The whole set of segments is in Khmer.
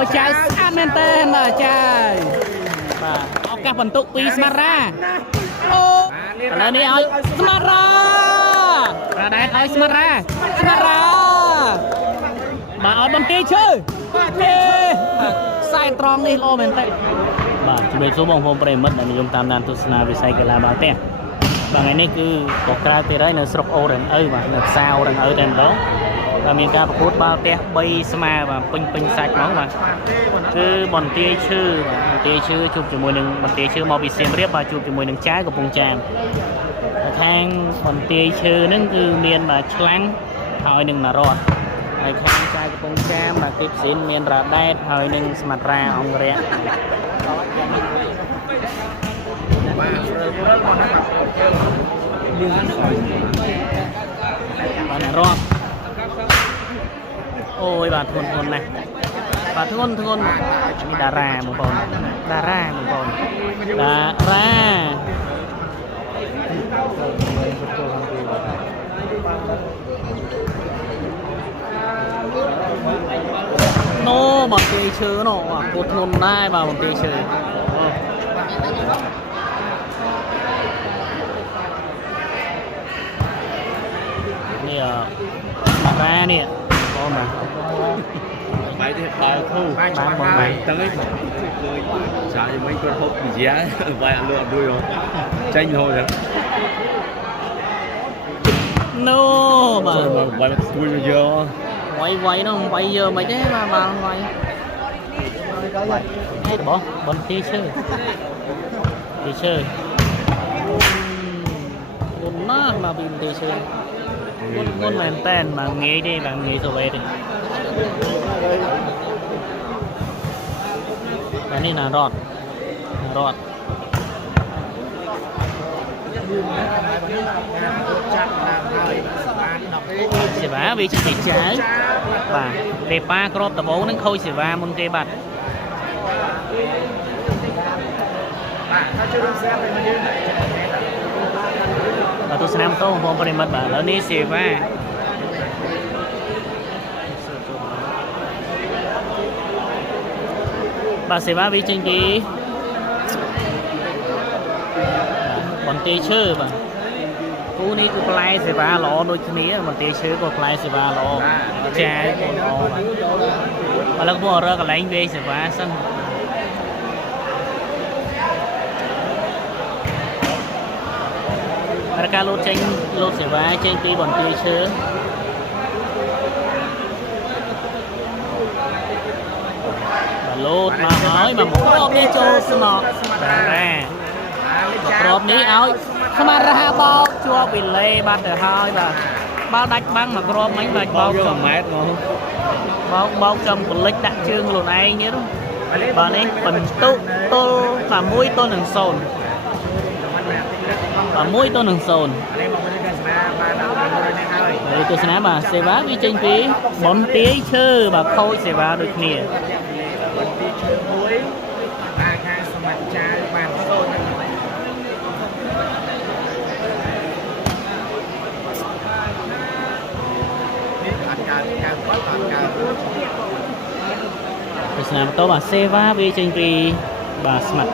ឲ្យចៅស្អាតមែនតើដល់ចៅបាទឱកាសបន្ទុកពីស្មារ៉ាអូឥឡូវនេះឲ្យស្មារ៉ារ៉ាដែតឲ្យស្មារ៉ាបាទឲ្យបន្ទាយឈើខ្សែត្រង់នេះល្អមែនតើបាទជំរាបសួរបងប្អូនប្រិយមិត្តដែលនិយមតាមដានទស្សនាវិស័យកីឡាបាល់ទះបាទថ្ងៃនេះគឺក៏ក្រៅពីហើយនៅស្រុកអូរ៉ាន់អ៊ូបាទនៅផ្សារអូរ៉ាន់អ៊ូតែម្ដងបាទមានការប្រកួតបាល់ទះ3ស្មើបាទពេញសាច់ហ្មងបាទគឺបន្ទាយឈើបាទបន្ទាយឈើជួបជាមួយនឹងបន្ទាយឈើមកពីសៀមរាបបាទជួបជាមួយនឹងចៅកំពង់ចាមខាងបន្ទាយឈើហ្នឹងគឺមានបាទឆ្លាំងហើយនឹងណារ៉តហើយខាងចៅកំពង់ចាមបាទគីបស៊ីនមានរ៉ាដែតហើយនឹងស្មាត់រ៉ាអង្គរៈបាទណារ៉តអូយបាទធ្ងន់ណាស់បាទធ្ងន់មានតារាបងប្អូនតារាណូបន្ទាយឈើណូគួរធ្ងន់ដែរបាទបន្ទាយឈើនេះតារានេះបងបាទបាយទេបើធូរបានបងបាយតឹងឯងចាយមិនគាត់ហូបវិជាបាយអត់លក់អត់រួយចេញរហូតណូបាទបាយមកទួយមកយកវាយនោះវាយយកមិនទេបាទវាយហេតុបងបន្ទាយឈើគុណណាស់មកពីបន្ទាយឈើគុណមែនតែនមកងាយទេបាទងាយទៅវិញទេបាទនេះណារ៉តសេវាវាជាទីចៅបាទទេប៉ាក្របដបងនឹងខូចសេវាមុនគេបាទបាទជួយរួមស្រាប់ឲ្យយើងបាទទស្សនាម៉ូតូបងប្រិមិត្តបាទឥឡូវនេះសេវាបាទសេវាវាចេញពីបន្ទាយឈើបាទគូនេះគឺផ្លែសេវាល្អដូចគ្នាបន្ទាយឈើក៏ផ្លែសេវាល្អចាយក៏ល្អបាទឥឡូវមករកកន្លែងវេសេវាសិនរកការលោតសេវាចេញពីបន្ទាយឈើលោតមកហើយមកគ្របនេះចូលស្នក់គ្របនេះឲ្យស្មារ៉ាបោកជាប់ពីលេបាត់ទៅហើយបាទបាល់ដាច់បាំងមកគ្របមិញបាទបោក1ម៉ែត្រមកបោកចំកលិចដាក់ជើងខ្លួនឯងនេះបាទនេះបន្ទុកទល់6ទល់នឹង06ទល់នឹង0នេះទស្សនាបាទសេវាវាចេញពីបន្ទាយឈើបាទខូចសេវាដូចគ្នាទស្សនាម៉ូតូបាទសេវាវាចេញពីបាទស្មាត់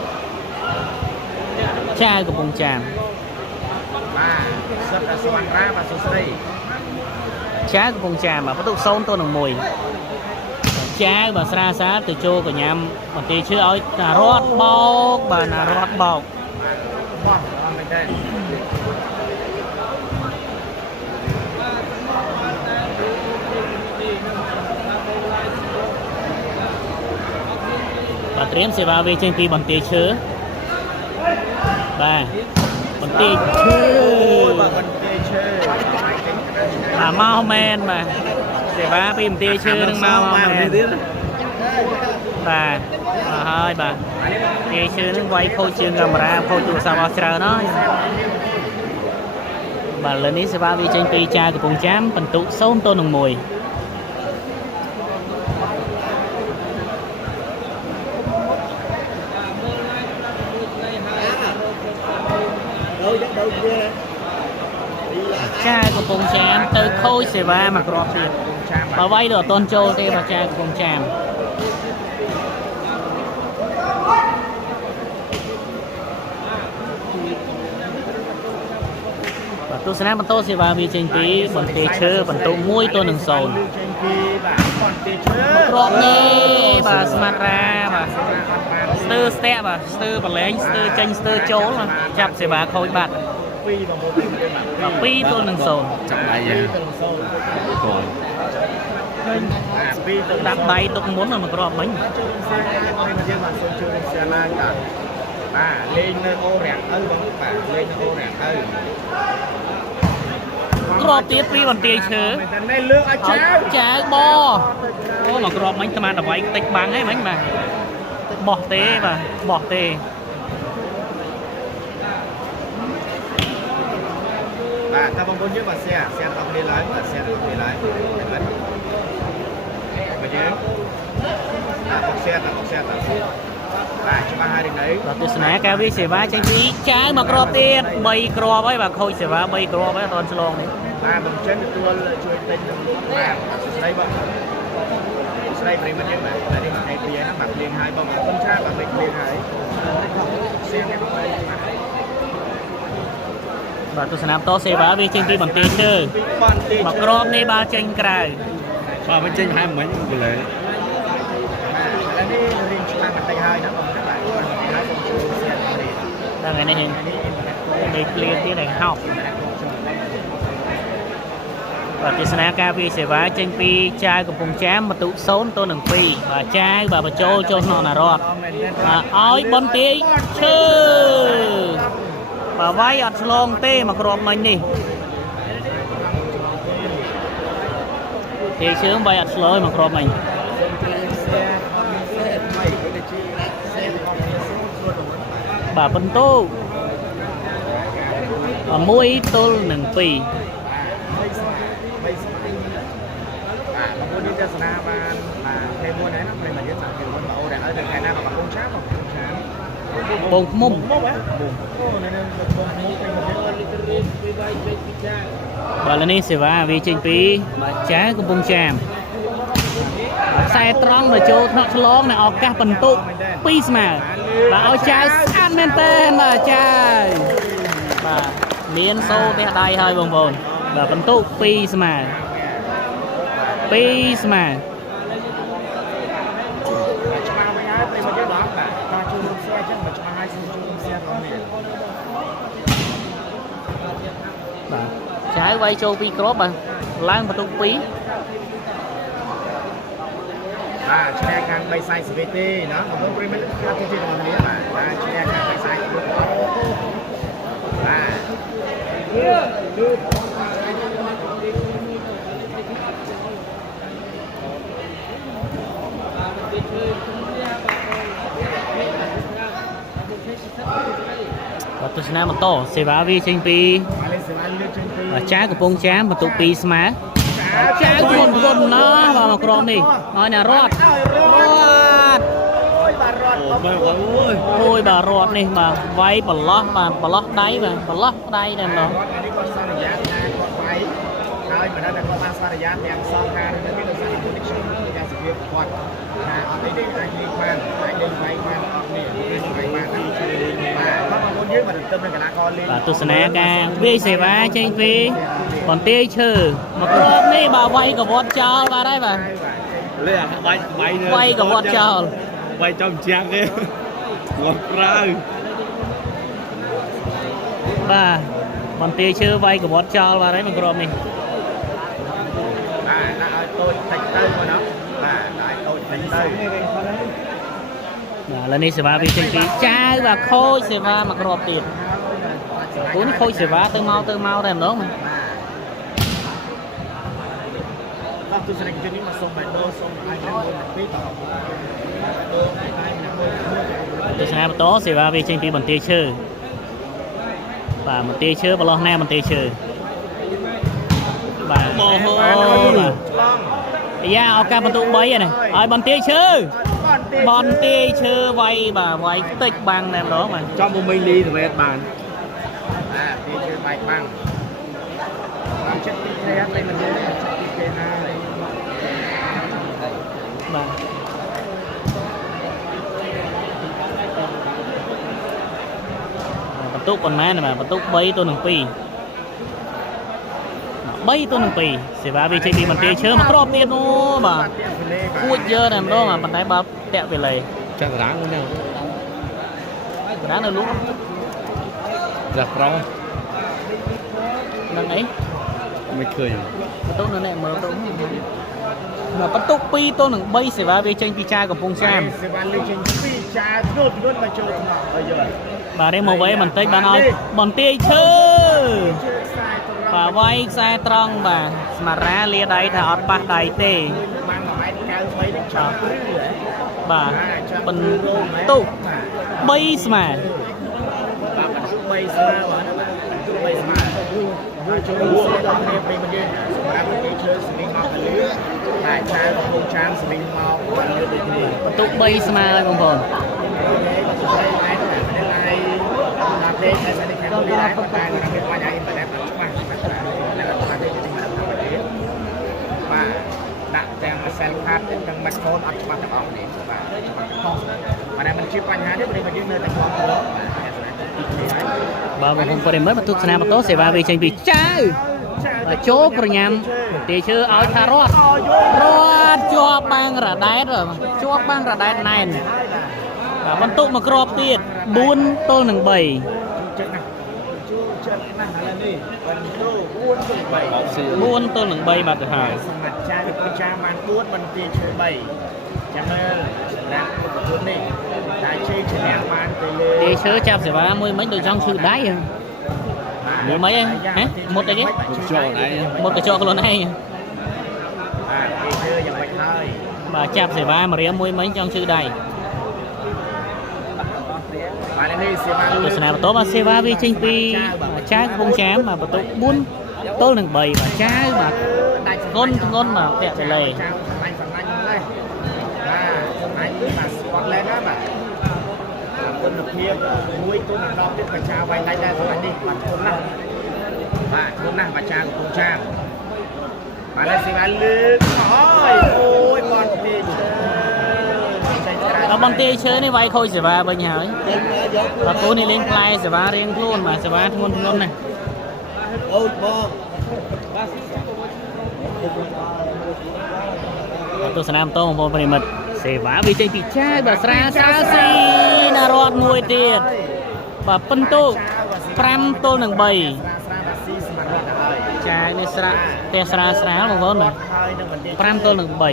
ចៅកំពង់ចាមបាទសិតស្មាត់រ៉ាបាទសុស្ដីចៅកំពង់ចាមបាទបន្ទុក0ទល់នឹង1ចៅបាទស្រាទៅចូលកញ្ញាំបន្ទាយឈើឲ្យណារត់បោកបាទណារត់បោកបាទត្រៀមសេវាវាចេញពីបន្ទាយឈើបាទបន្ទាយឈើបាទមកមែនបាទសេវាពីបន្ទាយឈើនឹងមកមែនបាទហើយបាទបន្ទាយឈើនឹងវាយខូចជើងកាមេរ៉ាខូចទូរស័ព្ទអស់ច្រើនហើយបាទលើនេះសេវាវាចេញពីចៅកំពង់ចាមបន្ទុក0ទល់នឹង1ចាកំពង់ចាមទៅខូចសេវាមកគ្រាប់ទៀតបើវាយដល់អត់ទាន់ចូលទេបាទចាកំពង់ចាម ទស្សនាបន្ទោសេវាវាចេញពីបន្ទាយឈើបន្ទុក1ទៅនឹង0គ្រាប់នេះបាទស្មាត់រ៉ាបាទស្ទើរស្ទាក់បាទស្ទើរបលែងស្ទើរចេញស្ទើរចូលចាប់សេវាខូចបាត់2ទៅនឹង0ចាប់ដៃយ៉ាងកូនដាក់ដៃទុកមុនមកគ្រាប់មិញលេងនៅអូរាំងទៅបងបាទលេងនៅអូរាំងទៅគ្រាប់ទៀតពីបន្ទាយឈើតែនេះលើកឲ្យចៅបអូមកគ្រាប់មិញស្មានតែវាយតិចបាំងហ្នឹងមិញបាទបោះទេបាទបោះទេបាទតែបងប្អូនយើងបាទshare ដល់គ្នាឡើងបាទshare ដល់គ្នាឡើងបាទបើយើងបាទ share បាទច្បាស់ហើយនេះបាទទស្សនាការវិសេវាចេញពីចៅមកគ្រាប់ទៀត3គ្រាប់ហើយបាទខូចសេវា3គ្រាប់ហើយអត់ទាន់ឆ្លងនេះបាទមិនចឹងទទួលជួយទិញនឹងបាទស្ដីបងស្ដីប្រិមត្តយើងបាទតែនេះថ្ងៃពីហ្នឹងបាទភ្លៀងហើយបងអរគុណច្រើនបាទមិនភ្លៀងហើយសៀងនេះបាទទស្សនាបន្តសេវាវាចេញពីបន្ទាយឈើមកគ្រាប់នេះបាទចេញក្រៅបាទមិនចេញហើយមិញកន្លែងបាទនេះរៀងច្បាស់បន្តិចហើយណាបងបាទហើយសូមជួយ share ដល់ថ្ងៃនេះនេះឃ្លាទៀតហើយហោកបាទទស្សនាការវិសេវាចេញពីចៅកំពង់ចាមបន្ទុក0ទៅនឹង2បាទចៅបាទបញ្ចូលក្នុងនារដ្ឋបាទឲ្យបន្ទាយឈើបាទវាយអត់ឆ្លងទេមកគ្រាប់មិញនេះទេឈើវាយអត់ឆ្លើយមកគ្រាប់មិញបាទបន្ទូ1ទល់នឹង2បាទបងប្អូនយើងទស្សនាបានបាទថ្ងៃមួយហ្នឹងប្រិមត្តយើងតាមពីមុនបងអូរ៉ាឲ្យទៅខែណាមកបងឆាបងបងឃុំបាទនេះសេវាវាចេញពីបាទចៅកំពង់ចាមខ្សែត្រង់ទៅចូលថ្នាក់ឆ្លងនៅឱកាសបន្ទុក2ស្មើបាទឲ្យចៅស្អាតមែនតើបាទចៅបាទមានសូទះដៃហើយបងប្អូនបាទបន្ទុក2ស្មើ2ស្មើចៅវាយចូល2គ្រាប់បាទឡើងបន្ទុក2បាទឈ្នះខាង3សាយសវិតទេណាបងប្អូនប្រិមិត្តខ្ញុំជឿរបស់នេះបាទឈ្នះខាង3សាយបាទទស្សនាបន្តសេវាវាចេញពីចៅកំពង់ចាមបន្ទុក2ស្មើចៅគុណណាបាទមកក្រុមនេះឲ្យណារត់អូយបាទរត់នេះបាទវាយប្រឡោះបាទប្រឡោះដៃបាទប្រឡោះដៃតែម្ដងនេះគាត់សន្យាថាគាត់វាយហើយមិនដឹងថាគាត់បានសន្យាទាំងសងការឬមិនដោយសារតែខ្ញុំយ៉ាងសុភាពគាត់ថាអត់នេះអាចលេងបានអាចលេងវាយបានអត់នេះលេងវាយបានបាទបងប្អូនយើងមកទន្ទឹមនឹងកីឡាករលេងបាទទស្សនាការវាយសេវាចេញពីបន្ទាយឈើមកគ្រាប់នេះបាទវាយកវត្តចោលបាទហើយបាទលេអាវាយកវត្តចោលវាយចំជាងទេគាត់ក្រៅបាទបន្ទាយឈើវាយកវត្តចោលបាទហើយមកគ្រាប់នេះបាទដាក់ឲ្យតូចតិចទៅមកណាបាទដាក់ឲ្យតូចតិចទៅបាទឥឡូវនេះសេវាវាចេញពីចៅបាទខូចសេវាមកគ្រាប់ទៀតព្រោះនេះខូចសេវាទៅមកតែម្ដងបាទបាទទស្សនិកជននេះមកសុំបេះដូងសុំឲ្យនៅពីតទស្សនាបន្តសេវាវាចេញពីបន្ទាយឈើបាទបន្ទាយឈើប្រឡោះណែបន្ទាយឈើបាទអូបាទយ៉ាឱកាសបន្ទុក3ហ្នឹងឲ្យបន្ទាយឈើបន្ទាយឈើវាយបាទវាយតិចបាំងតែម្ដងបាទចំមុំមីលីទៅវេតបានបាទទាយឈើវាយបាំងបានចិត្តទីគេអត់មិនទេចិត្តទីគេណាបាទបន្ទុកប៉ុន្មានបាទបន្ទុក3ទៅនឹង2 3ទៅនឹង2សេវាវាចេញពីបន្ទាយឈើមកគ្របទៀតនោះបាទគួចយើតែម្ដងប៉ុន្តែបើតាក់វាលេ chắc là đáng nhau កណ្ដាលនៅលក់ giặc rong ហ្នឹងអី mới cười បន្ទុកនៅនេះមើលទៅបាទបន្ទុក2ទៅនឹង3សេវាវាចេញពីចាកំពង់ចាម សេវាលេខចេញពីចាដូចមកចូលថ្នាក់អីយល់ បាទនេះមកវិញបន្តិចបានឲ្យបន្ទាយឈើបាទវាយខ្សែត្រង់បាទស្មារាលាដៃថាអត់ប៉ះដៃទេ បានមកឯកៅ3នឹងចោលព្រឺ បាទបន្ទុក3ស្មា បាទបន្ទុក3ស្មើបាទបន្ទុក3ស្មើហើយចូលរួមដល់គ្នាពេលមកយើងសម្រាប់គេឈើស្មីងមកកលឿតែចាកំពុងចាមស្មីងមកគាត់លើដូចគ្នា បន្ទុក3ស្មាហើយបងប្អូន đây là sẽ đi theo đi đá của ta là cái qua đây và đẹp lắm mà là qua đây thì mình làm cái và đặt trang mà xem phát trong mặt phone ở trong mặt bóng này và đây mình chụp qua nhà đấy mình dưới nơi thành phố đó បាទបងប្អូនបន្ទុកស្នាមម៉ូតូសេវាវាចេញពីចៅបាទចូលប្រញាំទាយឈើឲ្យថារត់ជាប់បាំងរ៉ាដែតជាប់បាំងរ៉ាដែតណែនបាទបន្ទុកមកគ្របទៀត4ទល់នឹង3 4ទល់នឹង3បាត់ទៅហើយ សម្រាប់ចាបាន4បន្ទាយឈើ3ចាំមើលដាក់ខ្លួននេះតែជ័យឈ្នះបានទៅលើ ទាយឈើចាប់សេវាមួយមិញដូចចង់ឈឺដៃហ៎មួយមិនហ៎មុតអីគេ chỗ này មុតកញ្ចក់ខ្លួនឯង បាទគេជឿយ៉ាងម៉េចហើយ បាទចាប់សេវាមករៀមមួយមិញចង់ឈឺដៃ បាទនេះសេវា ទស្សនាបន្ទាប់បាទសេវាវាចេញពីចៅកំពង់ចាមបាទបន្ទុក4ទល់នឹង3បាទចៅបាទធ្ងន់បាទតាក់ទៅលេ ចៅសម្លាញ់សម្លាញ់ហ្នឹងបាទសម្លាញ់បាទស្ពតឡែនណាបាទគុណភាពមួយទុនដល់ទៀតបច្ចាវាយឡៃដែរសម្លាញ់នេះបាទគុណណាស់បាទគុណណាស់បច្ចាកំពង់ចាមបាទសេវាលើកអូយបងទី ដល់បន្ទាយឈើនេះវាយខូចសេវាវិញហើយបាទគូនេះលេងផ្លែសេវារៀងខ្លួនបាទសេវាធ្ងន់ណាស់ អូបង ទស្សនាបន្តបងប្អូនប្រិមិត្តសេវាវាចេញពីចៅបាទស្រាលស៊ីណារត់មួយទៀតបាទបន្ទុក5ទល់នឹង3 ស្រាបាទស៊ីស្មារតីហើយ ចានេះស្រាផ្ទះស្រាលបងប្អូនបាទ ហើយនឹងបន្ទាយ 5ទល់នឹង3 សមត្ថ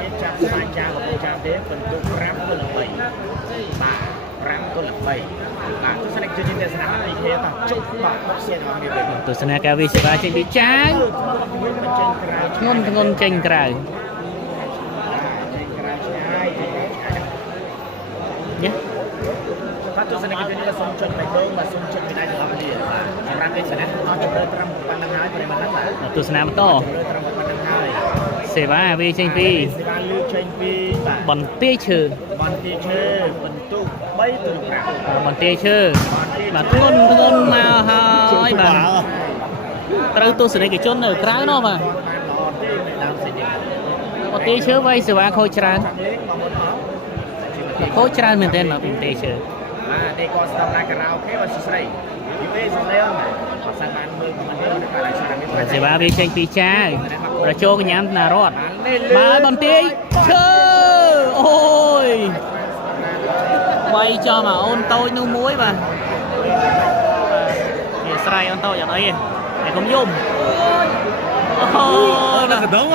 ភាពចាប់ស្មារតីចាកំពុងចាំទេបន្ទុក5ទល់នឹង3បាទ5ទល់នឹង3បាទទស្សនិកជនទេសនាទីគ្នាបាទជុំបាទបកសៀនរបស់គ្នាវិញ ទស្សនាការវិសេវាចេញពីចៅ មិនចេញក្រៅ ធ្ងន់ចេញក្រៅ ចេញក្រៅឆ្ងាយចេញក្រៅឆ្ងាយ ញ៉េ បាទទស្សនិកជននេះសូមចុចបេះដូងបាទសូមចុចពីដៃទាំងអស់គ្នាបាទសម្រាប់នេះស្នេះអស់ជម្រើសត្រឹមប៉ុណ្ណឹងហើយប្រិមត្តណាបាទ ទស្សនាបន្ត ជម្រើសត្រឹមប៉ុណ្ណឹងហើយ សេវាវាចេញពី សេវាលើកចេញពីបាទ បន្ទាយឈើ បន្ទាយឈើបន្ទុក3ទល់5 បន្ទាយឈើបាទធ្ងន់មកហើយបាទត្រូវទស្សនិកជននៅក្រៅនោះបាទ បានល្អទេនៅដើមសេចក្ដី បន្ទាយឈើវាយសេវាខូចច្រើន ចាំលេងបងប្អូនមក ខូចច្រើនមែនទែនបាទបន្ទាយឈើ បាទនេះក៏ស្ដាប់ឡាយការ៉ាអូខេបាទសួស្ដីពីពេលសំឡេងបាទបើសិនបានមើលមិនទេបាទអាចស្ដាប់នេះ សេវាវាចេញពីចាយប្រជោកញ្ញាណារត់បាទបន្ទាយឈើអូយវាយចំមកអូនតូចនោះមួយបាទវាស្រ័យអូនតូចអត់អីទេតែកុំយំអូយ nó đúng ạ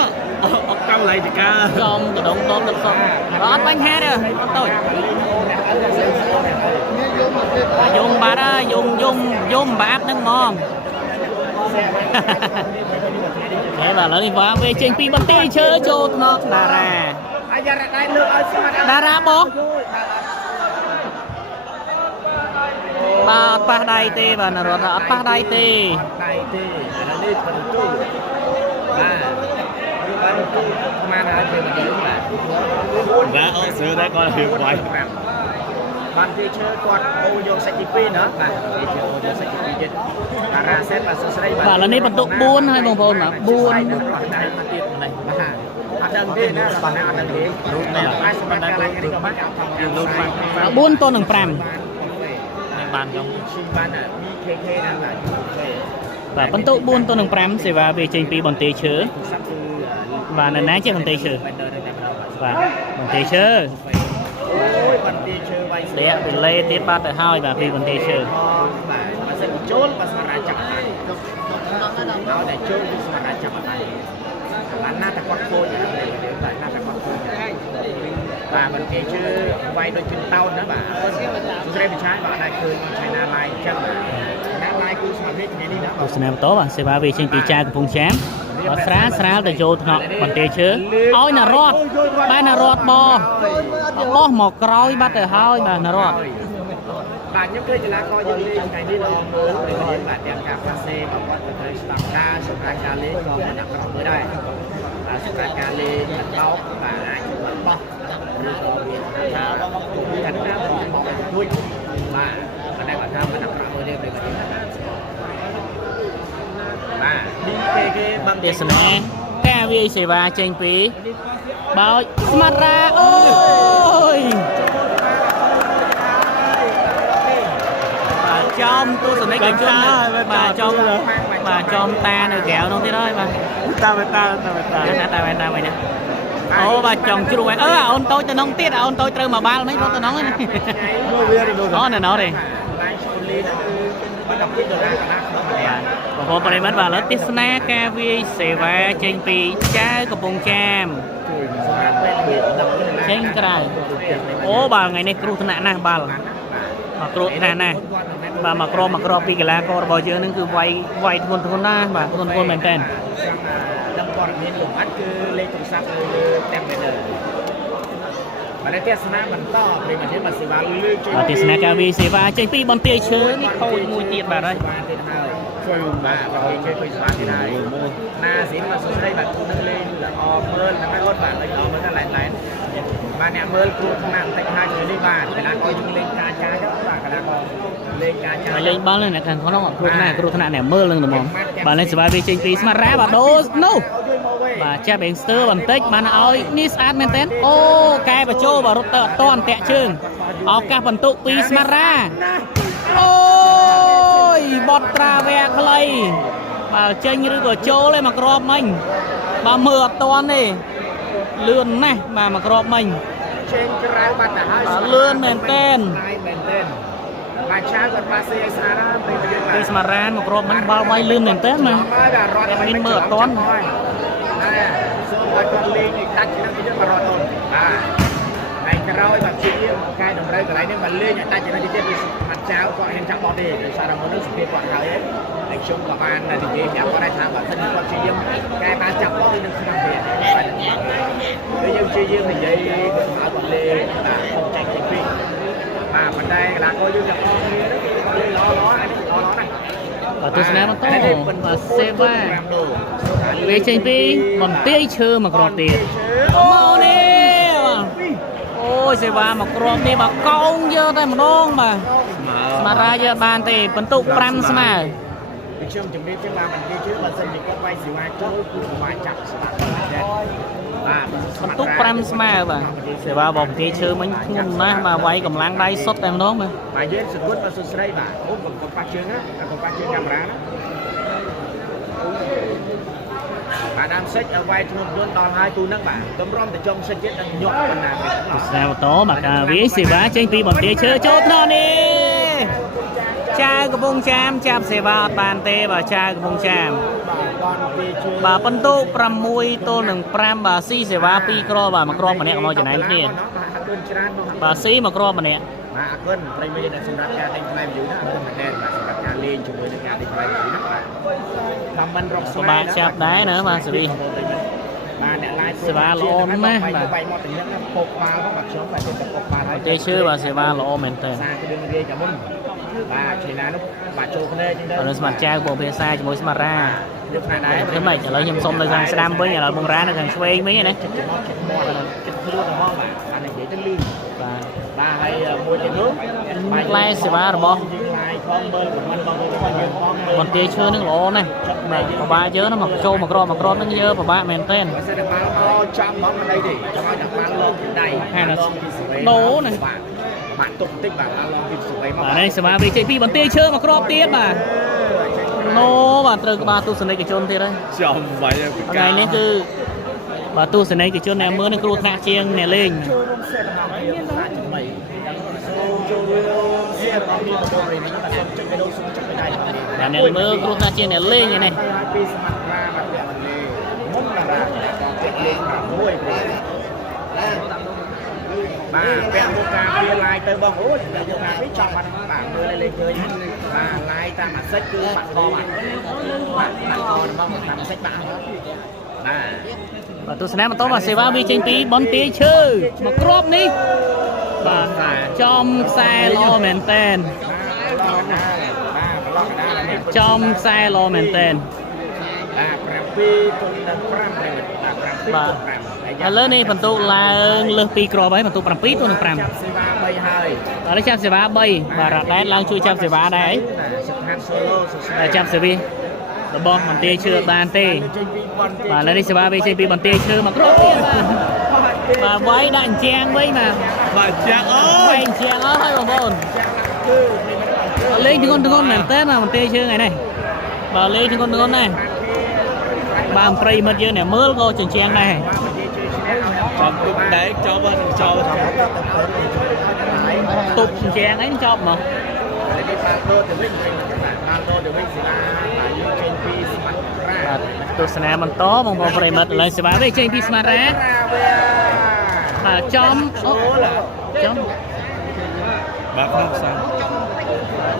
ông cao lại thì ca ចំកដងតូចទឹកសុំអត់បញ្ហាទេអូនតូចយំបាទយំបាត់ហ្នឹងហ្មង thế là lấy vào về trên pi bắn tê chơi cho nó đà ra អាយ៉ារ៉ាដៃលើកឲ្យស្មាត់ đà ra bó ba ba đây tê và nó rồi ba đây tê ដៃទេអានេះបន្ទូបាទបន្ទូស្មានហើយពេលមកយើងបាទ đã ở xưa đấy coi hiệp quay បានទីឈើគាត់អូយកសាច់ទី2ណាបាទទីឈើអូយកសាច់ទី2ទៀតតារាសេតបាទសួស្ដីបាទ và làនេះបន្ទុក4ហើយបងប្អូនបាទ 4ដៃមកទៀតម្លេះបាទអត់ដឹងទេណាបាទអត់ដឹងទេរូបនេះអាចសម្រាប់ការឡើងនេះក៏បានយើងលូតបាន 4ទល់នឹង5 បានខ្ញុំឈីបានមី KK ណាបាទ và phân tụ buôn tôi nâng pram sẽ vào về trên pi bọn tê chớ và lần nãy chưa bọn tê chớ và bọn tê chớ để bị lê tiếp ba từ hai và pi bọn tê chớ và mình kể chứ quay đôi chân tao nữa bà chúng ta bị trái bà nàyคือใช้นาลายchânนาลายคือสมัครเล่นไงนี่นะ tôi sẽ làm tốt và sẽ vào về trên pi cha của vùng chám và xá để vô nọ bọn tê chớ ôi là rót ba là rót bò bò một cõi bắt từ hai bà là rót bà nhớ cái là coi như ngày đi lo mưa để có những bạn đẹp cà phê và quan tâm tới làm ca sự ra ca lê còn là đặc biệt mới đây sự ra ca lê thật bao và ai cũng bật bóc như có việc là cũng gắn ra một bọc vui mà đây bản thân mình đặc biệt mới đêm để mà và đi cái băng tiền nè cái vi sẽ vào trên pi bao smart ra ôi trong tôi sẽ mấy cái chung mà trong ta nữa kẹo nó thế đó mà ta mày nè ô bà chồng chưa quen ôn tôi cho nông tiết ôn tôi trừ mà ba mấy con tôi nói nó này nó đi còn hôm nay mất vào lớp tiết snack cavi sẽ về trên pi trái của bông cam trên cái ô bà ngày nay kêu thằng nè bà mà kêu nè và mà cro pi cái lá co bao giờ nó cứ vay thôn na và thôn mình tên đâm con nên lục bắt cứ lên trong sắc tem về đời và đây test na mình to vì mình thấy mà sẽ vào lưu và test na cavi sẽ vào trên pi bọn tia chớ cái khôi mùi tiệt vào đây và bọn tia chơi quay thế này na xín mà xuống đây bạn nâng lên là mơn là mấy con bạn lấy mơn là lại mà nè mơn cũng nặng tại hai người đi bàn để là coi chung lên ca cha đó và cả là lên ca cha mà lên bao lên này thằng nó kêu thằng này mơ lên được không và lên sẽ vào về trên pi smart ra và đố no và cha bèn stir bằng tích mà nó ơi nis admin ten ô cài và châu và rút toàn tẹt chương ở các phần tụ pi smart ra ôi bọt tra ve clay mà chơi như của châu lên mà crop mình mà mưa toàn đi lươn này mà crop mình lươn mền tên pi smart ra mà crop mình bao vay lươn mền tên mà em mưa toàn con lên thì tắt chỉ năng chỉ mà rồi thôi ngày cái rauแบบชี้cái đồng đây cái này nên mà lên nhà ta chỉ năng chỉ biết mặt cháo gọi hen trắng bọt đi để sao nó nước sụp quạt tháo ấy để chung của bạn là thì nhắm có đây tháo bản thân con chỉ cái ba chặt bọt đi đừng không tiền bây giờ chỉ thì vậy ở còn lên và không tranh chính quy mà phần đây là coi như là con lo này và tôi sẽ nó tốt và xe va về trên pi bằng tia chơ mà còn tiền mau nè ôi xe va mà còn tiền mà công dơ tay mà non mà ra giờ bàn thì vẫn tụ pram mà chung chuẩn bị chứ mà mình đi chứ mà dân mình có quay xíu ai chơi cũng ngoài chặt vẫn tụ pram mà xe va bằng tia chơ mình ngon na mà quay cầm láng đai sốt tay mà non mà dưới sự quất và sự đây mà ốp còn phát chương á còn phát chương camera đó bà đang xách ở quay luôn đòn hai tu nâng bạn tấm rom từ trong xách chết đang nhọn con nào sao tố mà cả ví xì vá trên pi bằng tia chơ chốt nó đi cha của bông cham cham xe va bàn tê và cha của bông cham bà phân tụ pram mui tô nừng pram bà si xe va pi cro bà mà cro mà nè mau chỗ này kia bà si mà cro mà nè mà cơn đây bây giờ là sumberการđánh playอยู่นะมันแน่นมาสำหรับการเล่นช่วยในการđánh playอยู่นะทำมันรอบส bà chạp đáy nữa mà xử lý มาเนี่ยลาย sẽ va lỗ mà ไปหมดอย่างเงี้ยนะปกมาต้องแบบช่วงแบบเป็นปกมา tê chơ bà sẽ va lỗ mền tê ซาคือเดินเรียนกับมึงbà chỉ là lúc bà trâu con đây còn nó smart cha của bên xa cho mỗi smart ra lúc này này thế mày trả lời nhầm xong là rằng sam với nhà là bông ra nó gần xoay mấy cái này bà hay mua tiền nước lai sẽ va rồi bông còn tia chơ nước lỗ này mà bà chớ nó mặc trâu mặc ro nó dơ và ba mền tên hay là đố này bạn tục tích bạn lo kịp sủi mà ở đây sẽ va vì chạy pi bằng tia chơ mặc ro tiết mà ណូបាទត្រូវក្បាលទស្សនិកជនទៀតហើយ ចំបាញ់ ថ្ងៃនេះគឺបាទទស្សនិកជនអ្នកមើលនឹងគ្រោះថ្នាក់ជាងអ្នកលេង ចូលរួមសេតដល់នេះថាចំណៃចូលរួមសេតដល់នេះបងប្អូននេះបាទសូមចុចវីដេអូសូមចុចដៃដល់នេះ តែអ្នកមើលគ្រោះថ្នាក់ជាងអ្នកលេងឯនេះ ហើយពីសមត្ថភាពបាទពាក់មកលេមុនតារាដល់ពាក់លេង6ព្រោះបាទពាក់មុខការវាឡាយទៅបងអូយពាក់មុខការនេះចង់បាទមើលលេងឃើញបាទឡាយតាមអាសិចគឺបាក់កបាទបាក់ករបស់តាមអាសិចបាក់បាទ បាទទស្សនាបន្តបាទសេវាវាចេញពីបន្ទាយឈើមកគ្រាប់នេះបាទចំខ្សែល្អមែនតែនចំខ្សែល្អមែនតែនបាទឥឡូវនេះបន្ទុកឡើងលើសពីគ្រាប់ហើយបន្ទុក7ទៅនឹង5 សេវា3ហើយ ឥឡូវចាប់សេវា3បាទរ៉ាដែតឡើងជួយចាប់សេវាដែរ ស្ថានសូឡូសុស្ដី ហើយចាប់សេវារបស់បន្ទាយឈើបានទេបាទឥឡូវនេះសេវាវាចេញពីបន្ទាយឈើមកគ្រាប់ទៀតបាទវាយដាក់អញ្ចាំងវិញបាទ បាទចាំអើ វា យ យអញ្ចាំងអស់ហើយបងប្អូនលេងធ្ងន់ធ្ងរមែនតើណាបន្ទាយឈើថ្ងៃនេះបាទលេងធ្ងន់ធ្ងរណាស់បាទប្រិមិត្តយើងអ្នកមើលក៏ចិញ្ចាំងដែរ ចាំទុកដែកចប់ហើយចោល ទុបចិញ្ចាំងអីចប់មក ហើយនេះបានដូរទៅវិញបានដូរទៅវិញសេវាបាទយើងចេញពីសមត្ថភាព បាទទស្សនាបន្តបងប្អូនប្រិមិត្តឥឡូវសេវាវាចេញពីស្មារ៉ាបាទចំអូចំ បាទខ្ញុំសា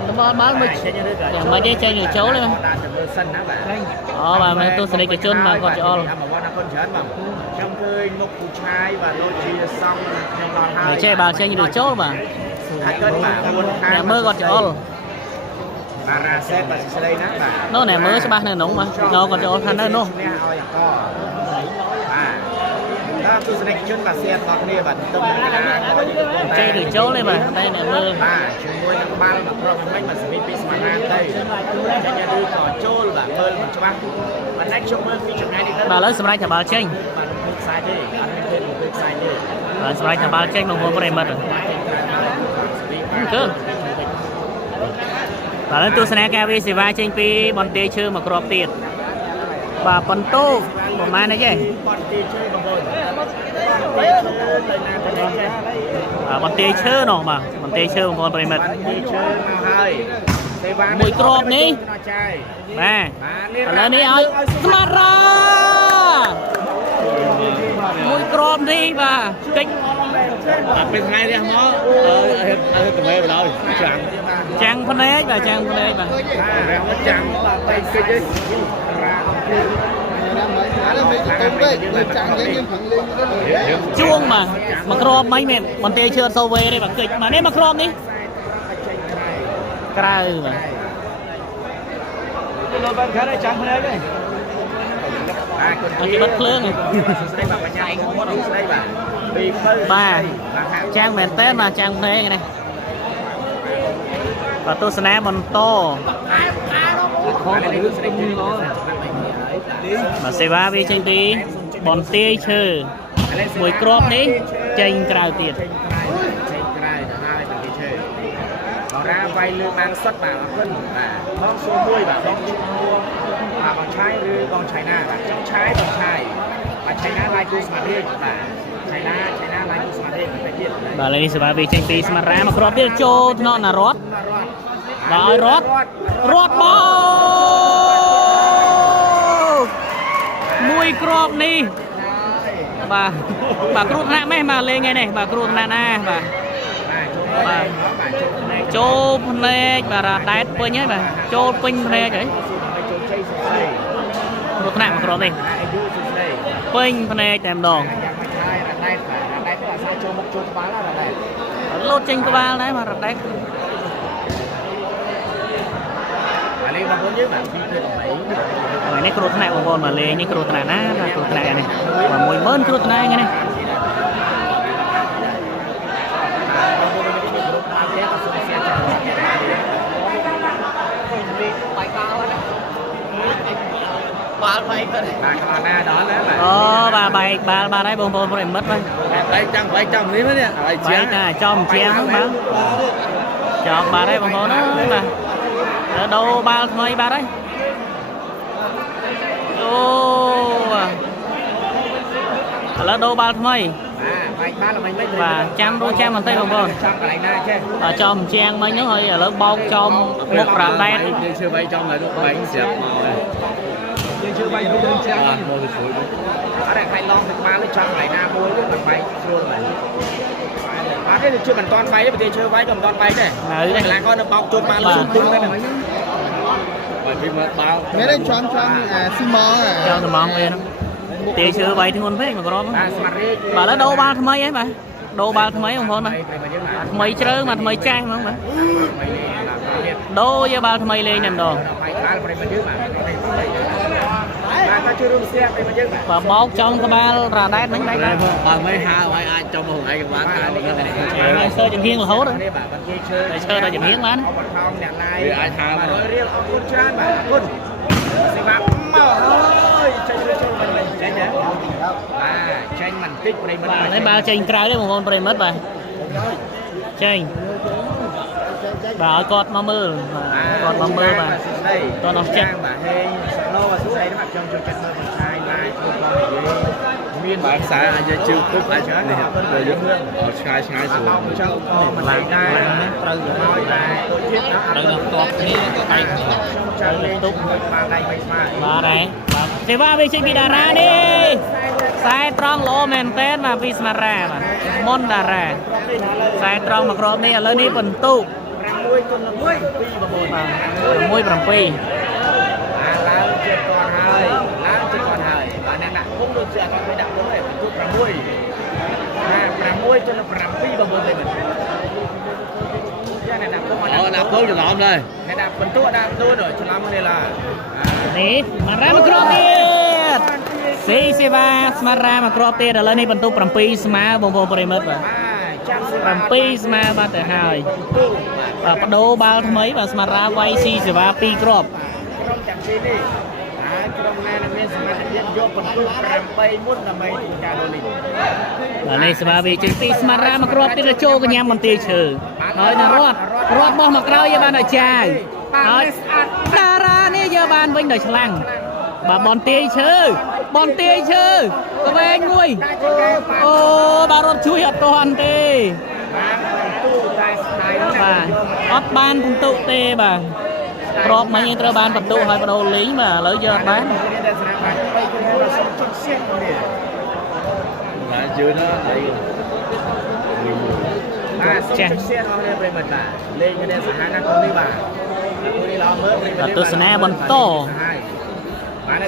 តំបន់បានមួយយ៉ាងម៉េចទេចេញទៅចូលទេ តាមទៅមើលសិនណាបាទ អូបាទមែនទស្សនិកជនបាទគាត់ច្អល់ មកវត្តអគុណច្រើនបាទខ្ញុំឃើញមុខពូឆាយបាទលោកជាសង្ឃខ្ញុំដល់ហើយ មិនចេះបាទចេញទៅចូលបាទ ហើយគាត់បាទមុនខាង អ្នកមើលគាត់ច្អល់ បាទរ៉ាសេតបាទស្ដីណាបាទ នោះអ្នកមើលច្បាស់នៅក្នុងបាទដល់គាត់ច្អល់ថានៅនោះ នេះឲ្យអកបាទទស្សនិកជនបាទសៀតដល់គ្នាបាទទៅកីឡា ចេញទៅចូលទេបាទតែអ្នកមើល បាទជាមួយនឹងបាល់មកគ្រាប់មិញបាទសមីពីស្មារតីទៅចេញឬក៏ចូលបាទមើលមិនច្បាស់បាទតែខ្ញុំមើលពីចម្ងាយនេះទៅ បាទឥឡូវសម្រាប់ថាបាល់ចេញ បាទពុកខ្សែទេអត់ឃើញពុកខ្សែទេ បាទសម្រាប់ថាបាល់ចេញបងប្អូនប្រិមិត្តគឺបាទឥឡូវទស្សនាការវាសេវាចេញពីបន្ទាយឈើមកគ្រាប់ទៀតបាទបន្ទោប្រហែលនេះទេ បនទីជួយបងប្អូនបនទីជួយទៅណាទៅនេះចេះ បន្ទាយឈើនោះបាទបន្ទាយឈើបងប្អូនប្រិមិត្ត បនទីជួយមកហើយសេវា មួយគ្រាប់នេះ ចាយ បាទឥឡូវនេះឲ្យស្មារ៉ាមួយគ្រាប់នេះបាទកិច្ច បាទពេលថ្ងៃនេះមកឲ្យទៅមេបណ្ដោយចាំ ចាំងភ្នែកបាទចាំងភ្នែកបាទ រះមកចាំបាទទៅគិតទេ ជួងបាទមកគ្រាប់មិនមែនបន្ទាយឈើអត់សូវវេទេបាទកិច្ចបាទនេះមកគ្រាប់នេះក្រៅបាទ លោកបានខាត់ចាំភ្នែកទេបាទគុណ អត់គេបិទភ្លើង ស្ដីបាទបញ្ញាមកមកស្ដីបាទពីបើ បាទចាំងមែនតើបាទចាំងភ្នែកនេះបាទទស្សនាបន្តបាទសេវាវាចេញពីបន្ទាយឈើមួយគ្រាប់នេះចេញក្រៅទៀត ចេញក្រៅទៅហើយបន្ទាយឈើបរាវាយលើបានសុតបាទអរគុណបាទបងសួរមួយបាទបងឈ្មោះបាទបងឆាយឬបងឆៃណាបាទចង់ឆាយបងឆាយបាទឆៃណាឡាយគូស្មារតីបាទឆៃណាឡាយគូស្មារតីទៅទៀត បាទឥឡូវនេះសេវាវាចេញពីស្មារ៉ាមកគ្រាប់ទៀតចូលថ្នាក់ណារត់បាទឲ្យរត់បោមួយគ្រាប់នេះបាទគ្រោះថ្នាក់ម៉េះបាទលេងថ្ងៃនេះបាទគ្រោះថ្នាក់ណាបាទចូលភ្នែកបាទរ៉ាដែតពេញហើយបាទចូលពេញភ្នែកហើយគ្រោះថ្នាក់មកគ្រាប់នេះពេញភ្នែកតែម្ដងលោតចេញក្បាលដែរបាទរ៉ាដែត នេះបងប្អូនយើងបាទពីព្រឹក8 នេះគ្រោះថ្នាក់បងប្អូនមកលេងនេះគ្រោះថ្នាក់ណាបាទគ្រោះថ្នាក់នេះបាទ10000គ្រោះថ្នាក់ហ្នឹងនេះ បាល់បែកទៅបាទខ្លាណាដល់ណាបាទ អូបាទបែកបាល់បាទហើយបងប្អូនប្រិមិត្តបាទ បែកចាំនេះមកនេះឲ្យជា បែកណាចំជាងបាទចំបាទហើយបងប្អូនណាបាទដូរបាល់ថ្មីបាទហើយ là đồ bao thay vài ba là mình mới và chăm đôi chăm bằng tay không con trong cái này chứ và chom trang mấy nhớ hơi ở lớp bao chom một rạp đen đi chưa bay trong lại bánh xẹp màu này nhưng chưa bay đơn chứ mua cái suối ở đây hay long được ba cái trong này na mua cái bằng bay chưa này cái chưa bằng toàn bay đấy bây giờ chưa bay cầm toàn bay này là con nó bọc chốt ba nó tung lên này bởi vì mà bao mấy đấy chọn xi măng cho tụi mong lên tiền chưa bay thì ngon phết mà có đó bà là đâu ba mấy ấy bà đâu ba mấy không con mà mấy chơi mà mấy trang không mà đâu với ba mấy lên nhầm đồ và bóc trong cái ba ra đá đánh đánh mấy hai ai trong một ngày bán hai đi này sơ chừng hiên là hốt rồi này sơ ta chừng hiên bán ai tha mà lấy ba tranh trái đấy một con pre mất bà tranh bà ở cọt mà mơ cọt mà mơ bà toàn nó chết miên bán xã ai chơi chưa cúp ai chơi này rồi giống một sai xuống bà này thì ba vì chơi bị đà ra đi sai trong lỗ men tên mà vì mà ra mà môn đà ra sai trong mà còn này là đi phần tu môi bằng pi đạp tốt cho lắm đây đạp phần tu đạp tôi rồi cho lắm đây làนี่มารามาครบเตียดสี่สิบามารามาครบเตียดแล้วนี่บรรทุกปรำปีสมาบงบงปริมิตรปรำปีสมาบ้านแต่หายปะโดบาลทำไมบ้านสมาราไว้สี่สิบาปีครบนี่สมาบีจึงปีสมารามาครบเตียดโจกันยามมันตีเชื่อน้อยนะรอดบ่มาเกล้ายาบานใจดารานี่ยาบานวิ่งเดือดฉลังbà bọn tê chơi có về anh nuôi ô bà rốt chui hợp toàn tê bà ót ban cũng tụ tê bà rốt mấy như tơ ban tập tụ hai bà đồ lý mà lấy giờ bán chưa nó là tôi sẽ nè bọn to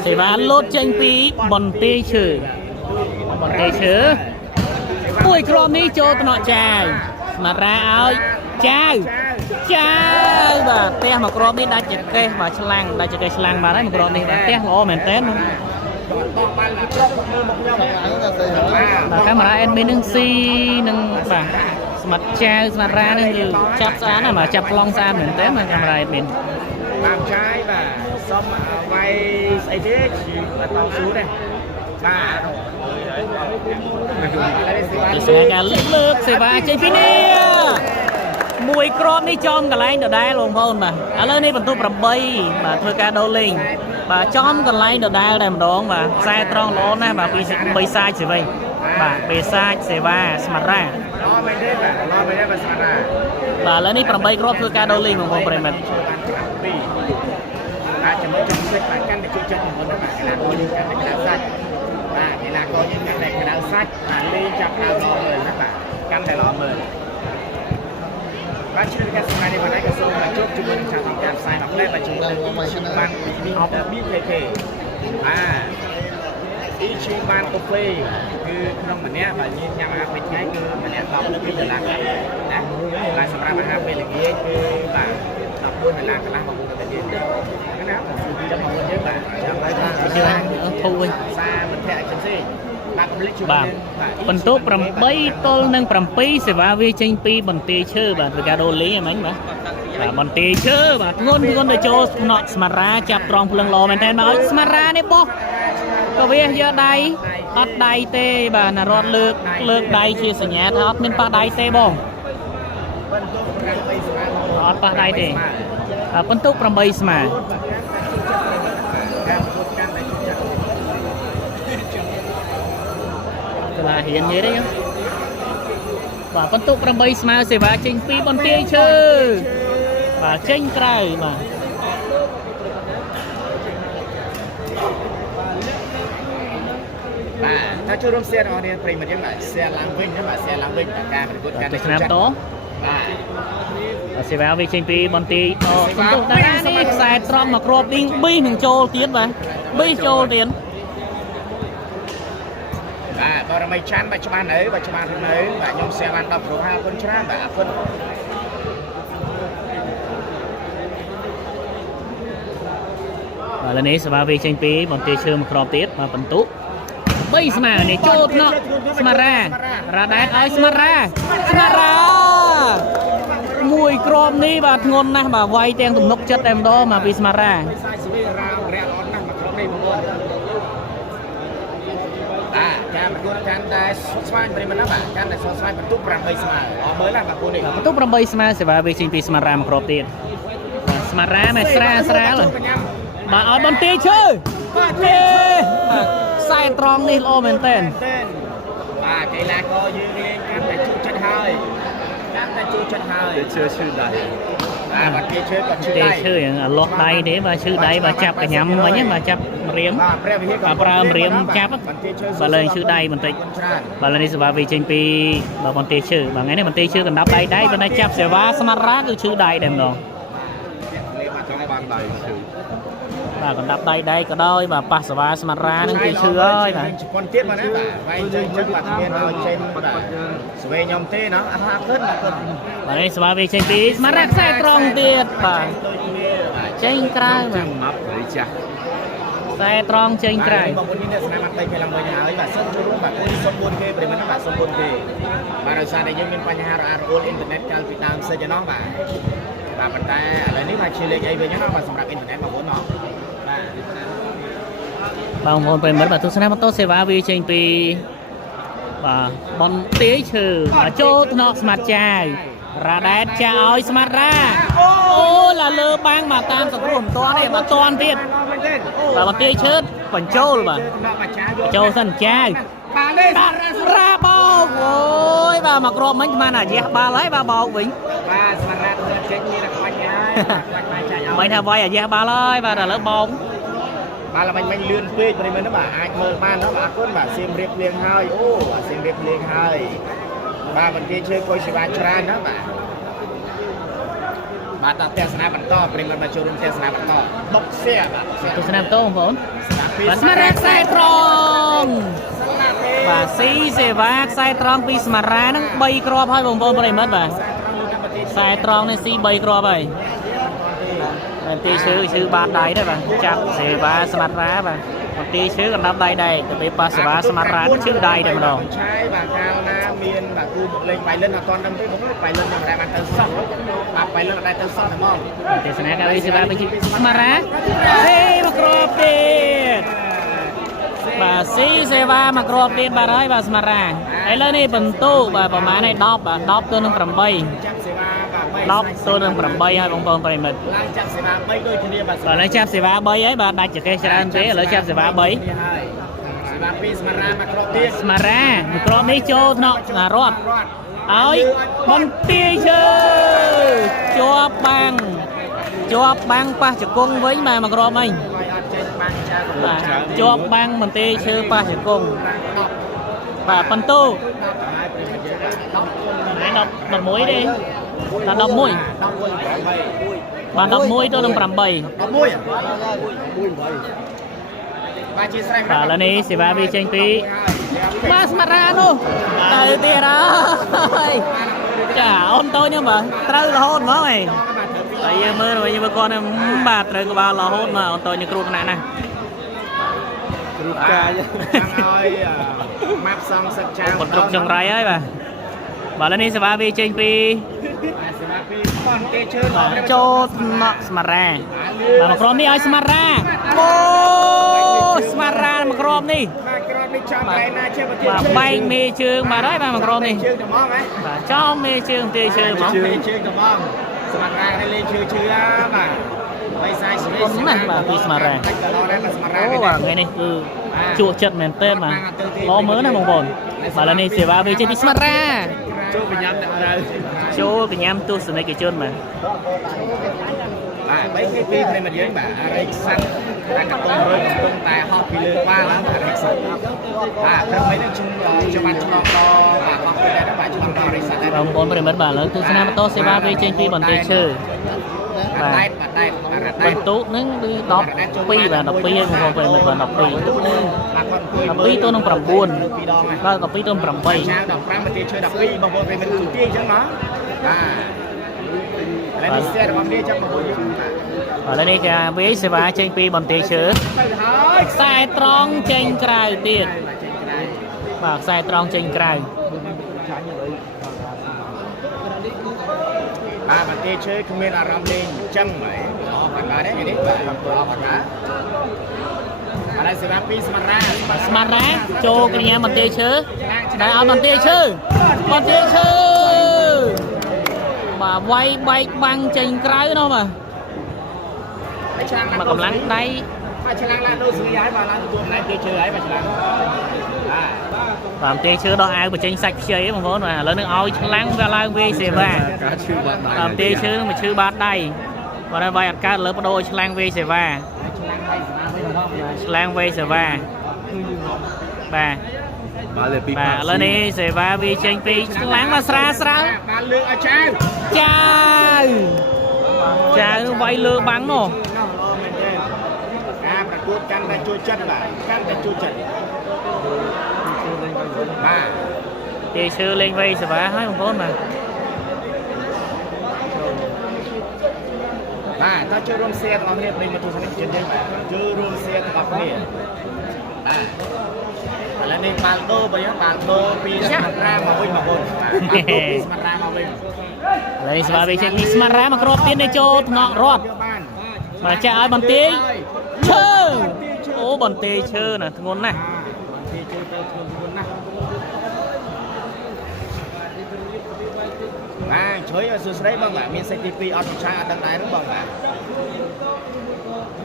sẽ bán lốt tranh phí bọn tê chữ ui krom ní cho tụi nó chài mà ra ơi chài bà té mà krom ní đã chật kê mà slang mà đấy mà krom ní bà té lỗ mền tết luôn bà cái mà ra em bên nâng si nâng bà mặt chài mà ra nâng chắp sáng này mà chắp long xa mền tết mà camera em bên làm trái và xong vay xây thế chỉ là tao xuống đây ba sẽ cả lực sẽ ba chơi pin đi mùi crom đi trong cả lạnh ở đây luôn không mà ở đây này vẫn tôi bầm bay mà thôi cả đâu linh bà trong cả lạnh ở đây làm đó mà sai trong đó này bà bị sai chỉ vậy bà bị sai sẽ ba smart ra bà lên đi bầm bay crom thôi cả đâu linh không phải mìnhจะไม่จำเป็นการกันในชุดจังหวัดนะขนาดคนกันในกระดาษซัดเวลาก็ยังกันในกระดาษซัดเลี้ยจับดาวล้อเลยนะป่ะกันแต่ล้อเลยบ้านชื่อการสมัยในวันนั้นกระทรวงการจุดจุดชาติการสายหลักแรกประชุมในชิมบ้านมีออฟมีเคอีชิมบ้านกาแฟคือขนมแบบนี้แบบนี้ยังมาเป็นไงคือแบบนี้เราไม่ได้หลักนะลายสำหรับอาหารเป็นอย่างนี้คือแบบเราพูดในหลักกันแล้วมาพูดกันเยอะcho mọi người nhớ bạn thu đi xa mình thẻ chân gì bà phần tốt bầm bay tôi nâng bầm pi sẽ vào vi tranh pi bằng tê chơi bà với cả đồ lý em anh bà bằng tê chơi bà ngôn để cho nọ smara chập tròn phượng lò mình tên nói smara này bó có biết giờ đây bắt đây tê bà là rót lược đây chia sẻ nhẹ thoát nên bắt đây tê bông rót bắt đây tê phần tốt bầm bay mà là hiện như đấy nhá và con tụ trong bay mà sẽ vào tranh phi bọn tia chơi và tranh cài mà ถ้าช่วยร่วมเสียร์เอาเนี่ยปริมาณยังไงเสียร์ล้างวิ่งนะเสียร์ล้างวิ่งการเป็นการ Việt Nam đó sẽ vào về tranh phi bọn tia con tụ ta đi xài trong mà crop đi bi mình trâu tiến và bi trâu tiến បាទបើរំៃចាន់បាទច្បាស់នៅបាទច្បាស់នៅបាទខ្ញុំសៀបាន10គ្រូ5គុណច្រើនបាទអរគុណ và lần này sẽ vào về tranh phi bọn tia chơi một crop tiết và bắn tụ bây giờ mà này chốt nó smara ra đá ơi smara mùi crop ní và ngon nè bà quay tên tụm nốc chất em đó mà vì smara ការប្រកួតកាន់តែស្វាយប្រិមត្តណាបាទកាន់តែស្វាយបន្ទុក8ស្មើអស់មើលណាបាទគូនេះបន្ទុក8ស្មើសេវាវាចេញពីស្មារ៉ាមកគ្របទៀតស្មារ៉ាមែនស្រាលបាទឲ្យបន្ទាយឈើខ្សែត្រង់នេះល្អមែនតើបាទកីឡាករយើងលេងកាន់តែជួចិត្តហើយកាន់តែជួចិត្តហើយឈើដៃបាទគេឈើគាត់ឈើដៃឈើយ៉ាងលាស់ដៃទេបាទឈើដៃបាទចាប់កញ្ញាំមិញបាទចាប់រៀមបាទប្រើរៀមចាប់បាទលើឈើដៃបន្តិចបាទលើនេះសេវាវាចេញពីបាទបន្ទាយឈើបាទថ្ងៃនេះបន្ទាយឈើកណ្ដាប់ដៃប៉ុន្តែចាប់សេវាស្មារ៉ាគឺឈើដៃតែម្ដងបាទកណ្ដាប់ដៃក៏ដោយបាទប៉ះសេវាស្មារ៉ានឹងគឺឈើហើយបាទជប៉ុនទៀតបាទណាបាទវាយចេញបាទមានឲ្យចេញបាទស្វែងខ្ញុំទេណាអត់ថាគិតបាទនេះសេវាវាចេញពីស្មារ៉ាខ្សែត្រង់ទៀតបាទចេញក្រៅបាទម៉ាប់រីចាស់ខ្សែត្រង់ចេញក្រៅបងប្អូននេះស្នាមអត់បីពេលឡើងវិញហើយបាទសិនចូលរួមបាទគួរសុំ 4K ប្រិមត្តបាទសុំ 4K បាទដោយសារតែយើងមានបញ្ហារអាក់រអួលអ៊ីនធឺណិតកាលពីដើមសិចឯណោះបាទបាទប៉ុន្តែឥឡូវនេះបាទជាលេខអីវិញណាបាទសម្រាប់អ៊ីនធឺណិតបងប្អូនណោះបងប្អូនប្រិមត្តបាទទស្សនាបន្តសេវាវាចេញពីបាទបន្ទាយឈើបាទចូលថ្នាក់ស្មាត់ចាវរ៉ាដែតចាឲ្យស្មាត់រ៉ាអូឡាលើបាំងមកតាមសង្គ្រោះមិនតាន់ទេបាទតាន់ទៀតបាទបន្ទាយឈើបញ្ចូលបាទចូលសិនចាវរ៉ាបោកអូយបាទមកគ្រាប់មិញស្មានអាយះបាល់ហើយបាទបោកវិញបាទស្មាត់រ៉ាធ្វើចេញមានខ្វាច់ហើយខ្វាច់បាយចាយមិនថាវាយអាយះបាល់ហើយបាទឥឡូវបោកបាទល្មិញមិញលឿនពេកប្រិមត្តណាបាទអាចមើលបានណាបាទអរគុណបាទសៀមរៀបលៀងហើយអូបាទសៀមរៀបលៀងហើយបាទបន្ទាយឈើគួយសេវាច្រើនណាបាទបាទតទស្សនាបន្តប្រិមត្តមកចូលរួមទស្សនាបន្តបុកសៀបាទទស្សនាបន្តបងប្អូនបាទស្មារ៉ាខ្សែត្រង់បាទស៊ីសេវាខ្សែត្រង់ពីស្មារ៉ាហ្នឹង3គ្រាប់ហើយបងប្អូនប្រិមត្តបាទខ្សែត្រង់នេះស៊ី3គ្រាប់ហើយបន្ទាយឈើឈើបានដៃដែរបាទចាប់សេវាស្មាត់រ៉ាបាទបន្ទាយឈើកណ្ដាប់ដៃដែរទៅពេលប៉ះសេវាស្មាត់រ៉ាឈើដៃតែម្ដងឆាយបាទកាលណាមានបាទគូមកលេងបៃលិនអត់ទាន់ដឹងទេបងបៃលិនមិនដែលបានទៅសោះបាទបៃលិនអត់ដែលទៅសោះតែហ្មងទេសនាការសេវាវិញស្មាត់រ៉ាទេមកគ្របទៀតបាទស៊ីសេវាមកគ្របទៀតបាទហើយបាទស្មាត់រ៉ាឥឡូវនេះបន្ទូបាទប្រហែលឯ10បាទ10ទៅនឹង8 10ទៅនឹង8ហើយបងប្អូនប្រិមិត្តឡើងចាប់សេវា3ដូចគ្នាបាទឥឡូវចាប់សេវា3ហើយបាទដាច់ចកេះច្រើនទេឥឡូវចាប់សេវា3សេវា2ស្មារ៉ាមកគ្របទៀតស្មារ៉ាមកគ្របនេះចូលថ្នាក់រត់ឲ្យបន្ទាយឈើជាប់បាំងប៉ះជង្គង់វិញបាទមកគ្របអីបាទជាប់បាំងបន្ទាយឈើប៉ះជង្គង់បាទបន្ទូ11ទេដល់11បាទ11ទៅនឹង8បាទជាស្រេចបាទឥឡូវនេះសេវាវាចេញពីបាទស្មារ៉ានោះទៅទៀតហើយចាអូនតូចនេះបាទត្រូវរហូតហ្មងឯងហើយយើងមើលគាត់នេះបាទត្រូវក្បាលរហូតមកអូនតូចនេះគ្រោះថ្នាក់ណាស់គ្រោះកាយចាំឲ្យម៉ាប់សងសឹកចាងបន្ទុកចង្រៃហើយបាទឥឡូវនេះសេវាវាចេញពីសេវាពីបន្ទាយឈើចូលថ្នាក់ស្មារ៉ាបាទមកគ្រាប់នេះឲ្យស្មារ៉ាអូស្មារ៉ាមកគ្រាប់នេះបាទគ្រាប់នេះចំបែកណាជើងបន្ទាយឈើបាទបែកមេជើងបាទហើយបាទមកគ្រាប់នេះជើងត្មងហ៎បាទចំមេជើងបន្ទាយឈើហ្មងមេជើងត្មងស្មារ៉ានេះលេងឈើបាទបីសាយស្រីណាស់បាទពីស្មារ៉ាអូបាទថ្ងៃនេះគឺជក់ចិត្តមែនទែនបាទល្អមើលណាបងប្អូន bà lần này sẽ vào về trên đi smart ra Chỗ bị nhắm nặng ra chỗ cái nhám tu sửa này cái chân mà 3គេពីព្រមយើងបាទអរិយស័ក្តិតែកតុងរយកំពុងតែហោះពីលើបាល់ឡើងអរិយស័ក្តិបាទព្រមនេះខ្ញុំបានឆ្លងដល់បាទហោះពីដែរបាទឆ្លងដល់អរិយស័ក្តិដែរ បងប្អូនប្រិមិត្តបាទឥឡូវទស្សនាបន្តសេវាវាចេញពីបន្ទាយឈើ បាទតែ បន្ទុកហ្នឹងគឺ12បាទ12ហើយបងប្អូនប្រិមិត្តបាទ12 12ទៅនឹង9បាទ12ទៅនឹង8 ឆាវ15នាទីឈើ12បងប្អូនប្រិមិត្តទូទាអញ្ចឹងមកបាទហើយនេះស្ទែរបស់នេះចាំបងប្អូនយើងបាទ ឥឡូវនេះគេវាសេវាចេញពីបន្ទាយឈើ ទៅហើយ ខ្សែត្រង់ចេញក្រៅទៀតបាទខ្សែត្រង់ចេញក្រៅ បាទបន្ទាយឈើគ្មានអារម្មណ៍លេងអញ្ចឹងហើយអស់បាត់ដែរនេះបាទអស់បាត់ដែរឥឡូវសេវាពីស្មារ៉ា ស្មាត់រ៉ាចូលកញ្ញាបន្ទាយឈើដែលឲ្យបន្ទាយឈើបាទវាយបែកបាំងចេញក្រៅនោះបាទ ហើយឆ្លាំងឡើង មកកម្លាំងដៃ ហើយឆ្លាំងឡើងដូចស្រីហើយបាទឡើងទទួលម្លែងទាយឈើហើយបាទឆ្លាំងបាទ បាទបន្ទាយឈើដោះអាវបញ្ចេញសាច់ខ្ចីបងប្អូនបាទឥឡូវនឹងឲ្យឆ្លាំងវាឡើងវាយសេវា Cá chư bạn បាទបន្ទាយឈើនឹងមកឈឺបាតដៃបាទហើយវាយអត់កើតលើបដូរឲ្យឆ្លាំងវាយសេវា ឆ្លាំងវាយសេវាបាទ Bà lệ bị បាទឥឡូវនេះសេវាវាចេញពីឆ្លាំងមកស្រាលបានលើកឲ្យឆាវ ចាវនឹងវាយលើបាំងនោះ មែនទេការប្រកួតកាន់តែជួយចិត្តបាទកាន់តែជួយចិត្តបាទ ទាយឈើលេងវាយសេវាហើយបងប្អូនបាទ បាទតើជួយរួម share ទាំងអស់គ្នាប្រិយមិត្តទស្សនិកជនយើងបាទជួយរួម share ទាំងអស់គ្នាបាទឥឡូវនេះបាល់ដូបើយើងបាល់ដូពីស្មារ៉ាមកវិញបងប្អូនបាទបាល់ដូពីស្មារ៉ាមកវិញ ឥឡូវនេះសេវាវាចេញពីស្មារ៉ាមកគ្របទៀតនៅចូលថ្នាក់រត់ បាន បាទចាក់ឲ្យបន្ទាយឈើអូបន្ទាយឈើណាធ្ងន់ណាស់ ទីជួយទៅធ្ងន់ណាស់បាទជួយឲ្យសួស្ដីបងបាទមានសេចទី2អត់ប្រឆាំងអត់ដឹងដែរបងបាទ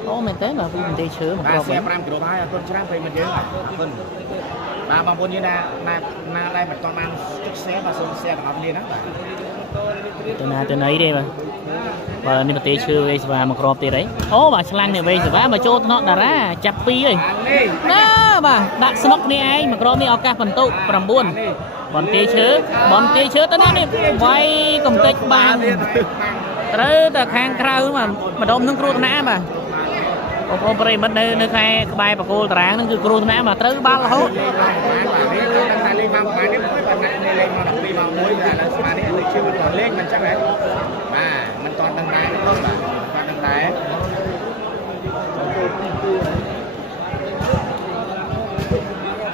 អូមែនទេបាទពីបន្ទាយឈើមក បាទ គ្រប share 5គីឡូហើយអរគុណច្រើនប្រិយមិត្តយើងបាទអរគុណបាទបងប្អូនយើងណាដែលមិនទាន់បានចុច share បាទសូម share ទាំងអស់គ្នាណាបាទ ទៅណាទៅណីទេបាទបាទនេះបន្ទាយឈើវាយសេវាមកគ្របទៀតអីអូបាទឆ្លាំងនេះវាយសេវាមកចូលថ្នាក់តារាចាប់2ហើយ នេះ ណាបាទដាក់ស្មុកនេះឯងមកក្រមនេះឱកាសបន្ទុក9បន្ទាយឈើទៅណានេះវាយកំតិចបានត្រូវតែខាងក្រៅមកម្ដុំនឹងគ្រោះថ្នាក់បាទបងប្អូនប្រិយមិត្តនៅខែក្បែរបកគោលតារាងហ្នឹងគឺគ្រោះថ្នាក់មកត្រូវបាល់រហូត បាទវាគាត់តែលេងមកប្រហែលនេះមួយបាទណាស់លេងមក12មក1តែឥឡូវស្មាននេះដូចជាវាគាត់លេងមិនចឹងហ៎បាទមិនទាន់ដឹងដែរទេបងបាទគាត់ដឹងដែរ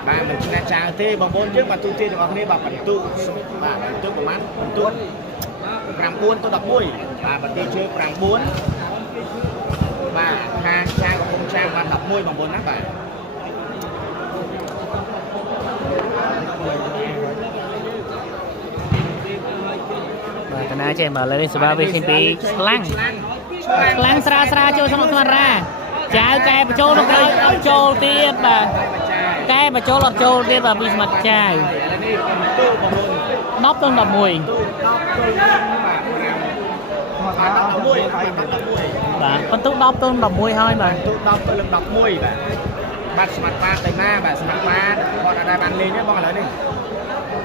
បាទមិនឆ្នះចាវទេបងប្អូនយើងបាទទូទាទាំងអស់គ្នាបាទបន្ទុកបាទបន្ទុកប្រហែលបន្ទុក9ទៅ11បាទបន្ទាយជើង9បាទខាងចាវកំពុងចាវបាន11បងប្អូនណាបាទ បាទតាណាចេះបាទឥឡូវនេះសេវាវាចេញពីឆ្លាំងស្រាលចូលក្នុងស្មារ៉ាចាវកែបញ្ចូលនៅក្រោយអត់ចូលទៀតបាទកែបញ្ចូលអត់ចូលទៀតបាទពីស្មាត់ចាវ ឥឡូវនេះបន្ទុកបងប្អូន 10ទៅ11 បាទ11បាទបន្ទុក10ទៅ11ហើយបាទ បន្ទុក10ទៅ11បាទបាត់ស្មាត់បាតទៅណាបាទស្មាត់បាតគាត់អត់ដែរបានលេងទេបងឥឡូវនេះ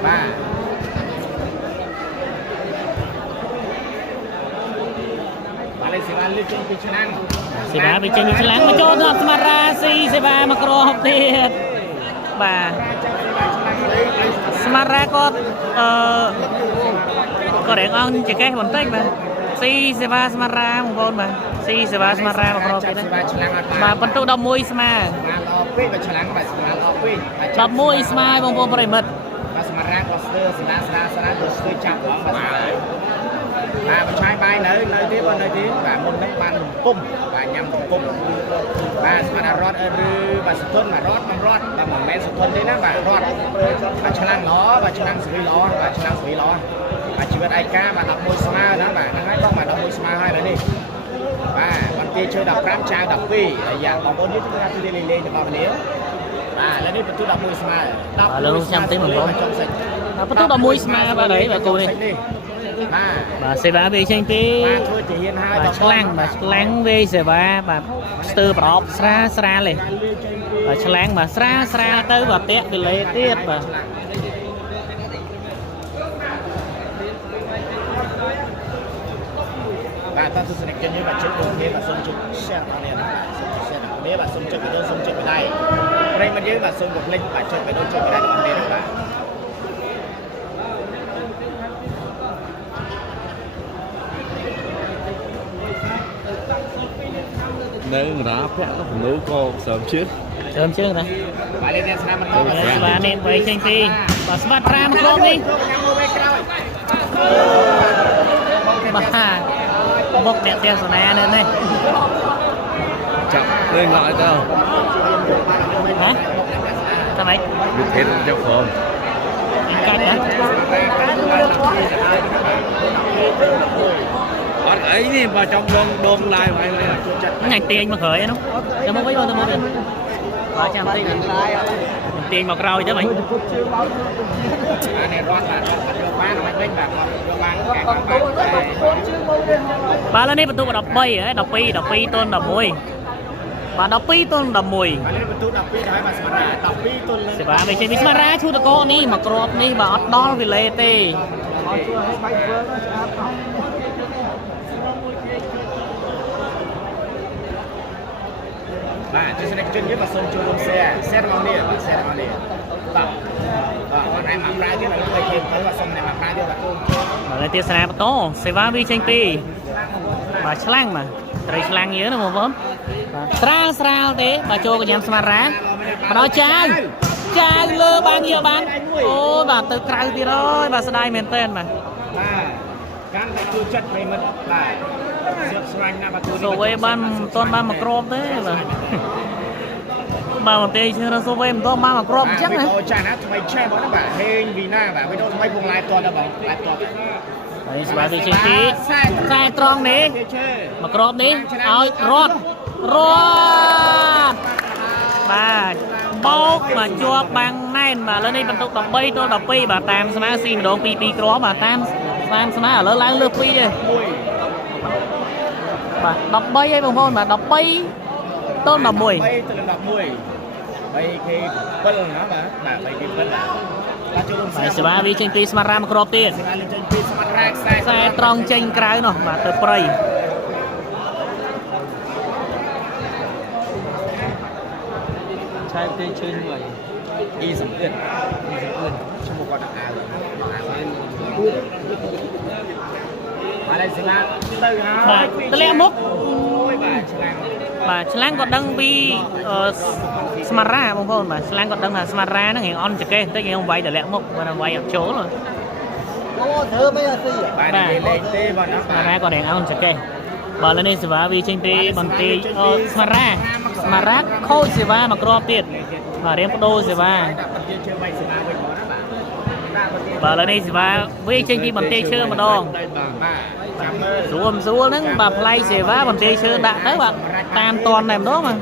បាទបាទលេងសេវាលេងចេញពីឆ្នាំង សេវាវាចេញពីឆ្លាំងមកចូលដល់ស្មារ៉ាស៊ីសេវាមកក្រហបទៀតបាទស្មារ៉ាគាត់ក៏រៀងអងចកេះបន្តិចបាទស៊ីសេវាស្មារ៉ាបងប្អូនបាទស៊ីសេវាស្មារ៉ាមកក្រហបទៀត សេវាឆ្នាំងអត់ បាទបន្ទុក11ស្មា ស្មាអស់ពេកបាទឆ្នាំងបាទស្មាអស់ពេក 11ស្មាបងប្អូនប្រិមិត្ត បាទស្មារ៉ាក៏ស្ទើរស្ដាក៏ស្ទើរចាប់ផងបាទបាទបញ្ឆាយបាយនៅទៀតបាទនៅទៀតបាទមុនហ្នឹងបានរំពុំបាទញ៉ាំរំពុំបាទស្មារ៉ារត់ឬបាទសុធនបាទរត់បាទមិនមែនសុធនទេណាបាទរត់បាទឆ្លាំងល្អបាទឆ្លាំងសេរីល្អបាទឆ្លាំងសេរីល្អបាទជីវិតឯកាបាទ11ស្មើណាបាទហ្នឹងហើយបងបាទ11ស្មើហើយឥឡូវនេះបាទបន្ទាយជើង15ចាវ12ហើយយ៉ាងបងប្អូនយើងធ្វើការទូលេងទាំងអស់គ្នា แล้วนี่ประตู10 ស្មើ លើនោះចាំតិចបងប្អូនបន្ទុក11ស្មើបាទđấyបាទគូនេះបាទសេវាវាចេញពី បាទធ្វើជាហ៊ានហើយ បាទឆ្លាំងវាសេវាបាទស្ទើរប្រអប់ស្រាលទេបាទឆ្លាំងបាទស្រាលទៅបាទតាក់ពីលេទៀតបាទ បាទតើទស្សនិកជនយើងបាទជិតដូចគ្នាបាទសូមជិត share របស់នេះបាទសូម share របស់នេះបាទសូមជិតវីដេអូសូមជិតបណ្ដៃប្រិយមិត្តយើងបាទសូមកុំភ្លេចបាទជិតវីដេអូជិតបណ្ដៃរបស់នេះបាទ នៅរាភៈក៏មនុស្សក៏សើមជឿ ជើងណា បាទលេខអ្នកស្នាមបន្ត បាទនេះវៃចេញពីបាទស្មាត់ប្រាមកក្រុមនេះ ញ៉ាំមើលវេក្រោយ បាទបុកអ្នកទេសនានៅនេះ ចាប់លេងlại đâu ណាតាមម៉េច វាធេនចូលក្រុម កាច់ណា អត់អីនេះបើចំដងឡាយហើយ ថ្ងៃទាញមកក្រោយហ្នឹងទៅមកវិញបងទៅមកវិញបាទចាំតិចទាញមកក្រោយទៅមិញ អានេះរត់បាទយកបានមិនវិញបាទយកបានកែបាន បាទឥឡូវនេះបន្ទុក13ហ៎12 12ទល់11បាទ12ទល់11 បាទនេះបន្ទូ12ហើយបាទសម្រាប់12ទល់ សេវាវាចេញពីស្មារ៉ាឈូតកោនេះមកក្របនេះបាទអត់ដល់វិលេទេ បាទទស្សនិកជនយើងបាទសូមចូលរួម share របស់នេះបាទ share របស់នេះបាទបាទណែមកប្រើទៀតឥឡូវគេទៅបាទសូមណែមកប្រើទៀតបាទកូន បាទនេះទេសនាបន្តសេវាវាចេញពីបាទឆ្លាំងបាទត្រីឆ្លាំងយើងណាបងប្អូនបាទស្រាលទេបាទចូលកញ្ញាស្មារ៉ាមកដល់ចាវលើបានយកបានអូយបាទទៅក្រៅទៀតអើយបាទស្ដាយមែនតើបាទ បាទកាន់តែជួយចិត្តប្រិមិត្តបាទស្រាប់ស្រាញ់ណាបាទ សូវេបានមិនទាន់បានមកក្របទេបាទបាទមកទេឈើសូវេមិនទាន់បានមកក្របអញ្ចឹងណា វីដេអូចាស់ណាថ្មីឆេះបងណាបាទហេងវីណាបាទវីដេអូថ្មីពង live តដល់បង live ត ហើយស្វាទីចេញពីខ្សែត្រង់នេះមកក្របនេះឲ្យរត់បាទបោកមកជាប់បាំងណែនបាទឥឡូវនេះបន្ទុក13ទល់12បាទតាមស្មាស៊ីម្ដង2 2គ្រាប់បាទតាមស្មាឥឡូវឡើងលើ2ទេបាទ13ហើយបងប្អូនបាទ13ទល់11 3ទៅ11 3K7 ណាបាទ 3K7 បាទចូលរួម ហើយសេវាវាចេញពីស្មារ៉ាមកក្របទៀត សេវាចេញពីស្មាត់រ៉ាខ្សែ ខ្សែត្រង់ចេញក្រៅនោះបាទទៅព្រៃ ឆែកទេជើងមួយ អ៊ីសំអឿនឈ្មោះគាត់អាវបាទហើយសេវាទៅហើយ បាទតម្លាក់មុខ អូយបាទឆ្លាំង បាទឆ្លាំងក៏ដឹងពីស្មារ៉ាបងប្អូនបាទឆ្លាំងក៏ដឹងថាស្មារ៉ាហ្នឹងរៀងអន់ចកេះបន្តិចរៀងវាយតម្លាក់មុខបាទវាយអត់ចូល អូធ្វើមិនអត់ស៊ីបាទនិយាយលេងទេបងណា ស្មារ៉ាក៏រៀងអន់ចកេះបាទឥឡូវនេះសេវាវាចេញពីបន្ទាយស្មារ៉ាខូចសេវាមកក្របទៀតបាទរៀងបដូរសេវា បាទជឿបីសេវាវិញបងណាបាទ បាទឥឡូវនេះសេវាវាចេញពីបន្ទាយឈើម្ដង បាទចាំមើល ស្រួលហ្នឹងបាទផ្លៃសេវាបន្ទាយឈើដាក់ទៅបាទតាមតនតែម្ដងបាទ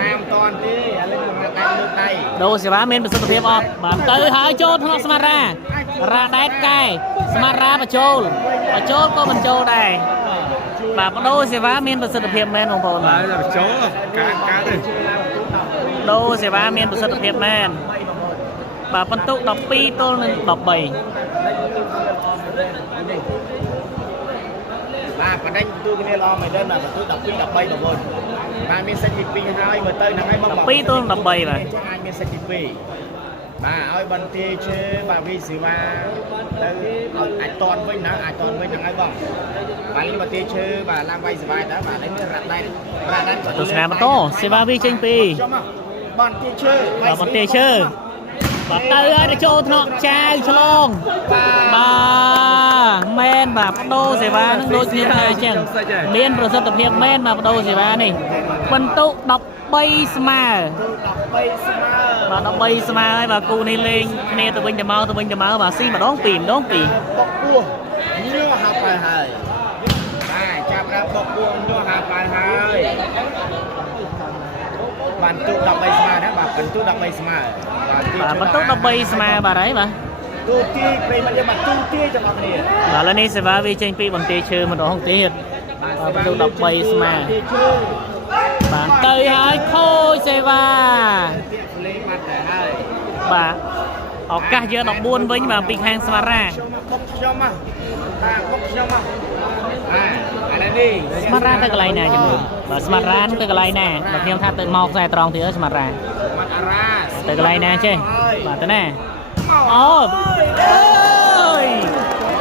តាមតនទេឥឡូវមកតាមលើដៃ ដូរសេវាមានប្រសិទ្ធភាពអត់បាទទៅហើយចូលថ្នាក់ស្មារ៉ារ៉ាដែតកែស្មារ៉ាបញ្ចូលក៏បញ្ចូលដែរបាទបដូរសេវាមានប្រសិទ្ធភាពមែនបងប្អូន ហើ បាទ យតែចូលការទេ ដូរសេវាមានប្រសិទ្ធភាពមែនបាទបន្ទុក12ទល់នឹង13 បាទបណ្ដេញទូគ្នាល្អមែនទេបាទបន្ទូ12 13បងប្អូនបាទមានសិទ្ធិទី2ហើយមើលទៅហ្នឹងហើយបង 12ទល់នឹង13បាទ អាចមានសិទ្ធិទី2បាទឲ្យបន្ទាយឈើបាទវីសេវាទៅអាចតនវិញណាអាចតនវិញហ្នឹងហើយបងបាទនេះបន្ទាយឈើបាទឡើងវាយសេវាដែរបាទនេះរ៉ាត់ដែតក៏ ទស្សនាបន្តសេវាវាចេញពី ចុះមកបន្ទាយឈើ បាទបន្ទាយឈើបាទទៅហើយទៅចូលថ្នាក់ចាវឆ្លងបាទមែនបាទបដូរសេវានឹងដូចគ្នាដែរអញ្ចឹងមានប្រសិទ្ធភាពមែនបាទបដូរសេវានេះបន្ទុក13ស្មើ 13ស្មើ បាទ13ស្មើហើយបាទគូនេះលេងគ្នាទៅវិញទៅមកបាទស៊ីម្ដងពីរ បុកពោះញ័រហាប់ហើយបាទចាប់ដើមបុកពោះញ័រហាប់ហើយ បានទូ13ស្មើណាបាទបន្ទូ13ស្មើ បាទបន្ទុក13ស្មើបាទហើយបាទ ទូទាយប្រិមត្តយើងបាទទូទាយទាំងអស់គ្នា បាទឥឡូវនេះសេវាវាចេញពីបន្ទាយឈើម្ដងទៀតបាទបន្ទុក13ស្មើបាទទៅហើយខូចសេវា លេងបាត់ទៅហើយ បាទឱកាសយក14វិញបាទពីខាងស្មារ៉ា ខ្ញុំមកតាគុកខ្ញុំមកអានេះនេះ ស្មារ៉ាទៅកន្លែងណាជំនួយបាទស្មារ៉ាទៅកន្លែងណាបាទខ្ញុំថាទៅមកខ្សែត្រង់ទៀតស្មារ៉ា បាត់អារ៉ា ទៅកន្លែងណាចេះបាទទៅណាអូអើយ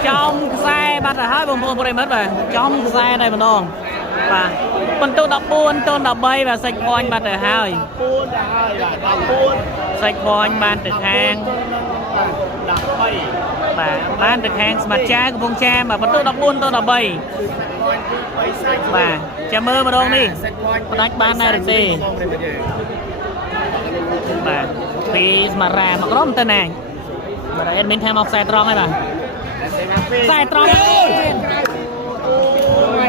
ចំខ្សែបាត់ទៅហើយបងប្អូនប្រិមិត្តបាទចំខ្សែតែម្ដងបាទបន្ទុក14ទល់13បាទសាច់ភ័ញបាត់ទៅហើយ 4ទៅហើយបាទ14 សាច់ភ័ញបានទៅខាង 13 បាទបានទៅខាងស្មាត់ចាកំពង់ចាមបាទបន្ទុក14ទល់13បាទចាំមើលម្ដងនេះផ្ដាច់បានដែរឬទេបាទពីស្មារ៉ាមកក្រុមទៅណាបាទអេដមីនថាមកខ្សែត្រង់ហើយបាទខ្សែត្រង់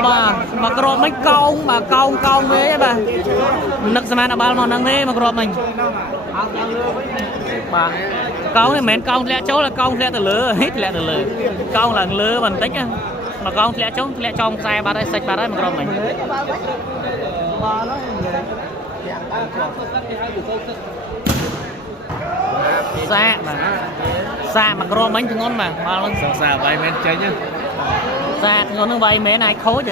បាទមកគ្រាប់មិនកោងបាទកោងវាបាទនឹកសមានបាល់មកហ្នឹងទេមកគ្រាប់មិញបាទកោងនេះមិនមែនកោងធ្លាក់ចូលតែកោងធ្លាក់ទៅលើធ្លាក់ទៅលើកោងឡើងលើបន្តិចមកកោងធ្លាក់ចុងធ្លាក់ចំខ្សែបាត់ហើយសាច់បាត់ហើយមកគ្រាប់មិញសាកបាទសាកមកគ្រាប់មិញធ្ងន់បាទបាល់ហ្នឹង សង្សារបាយមែនចេញ សាធ្ងន់នឹងវាយមែនអាចខូច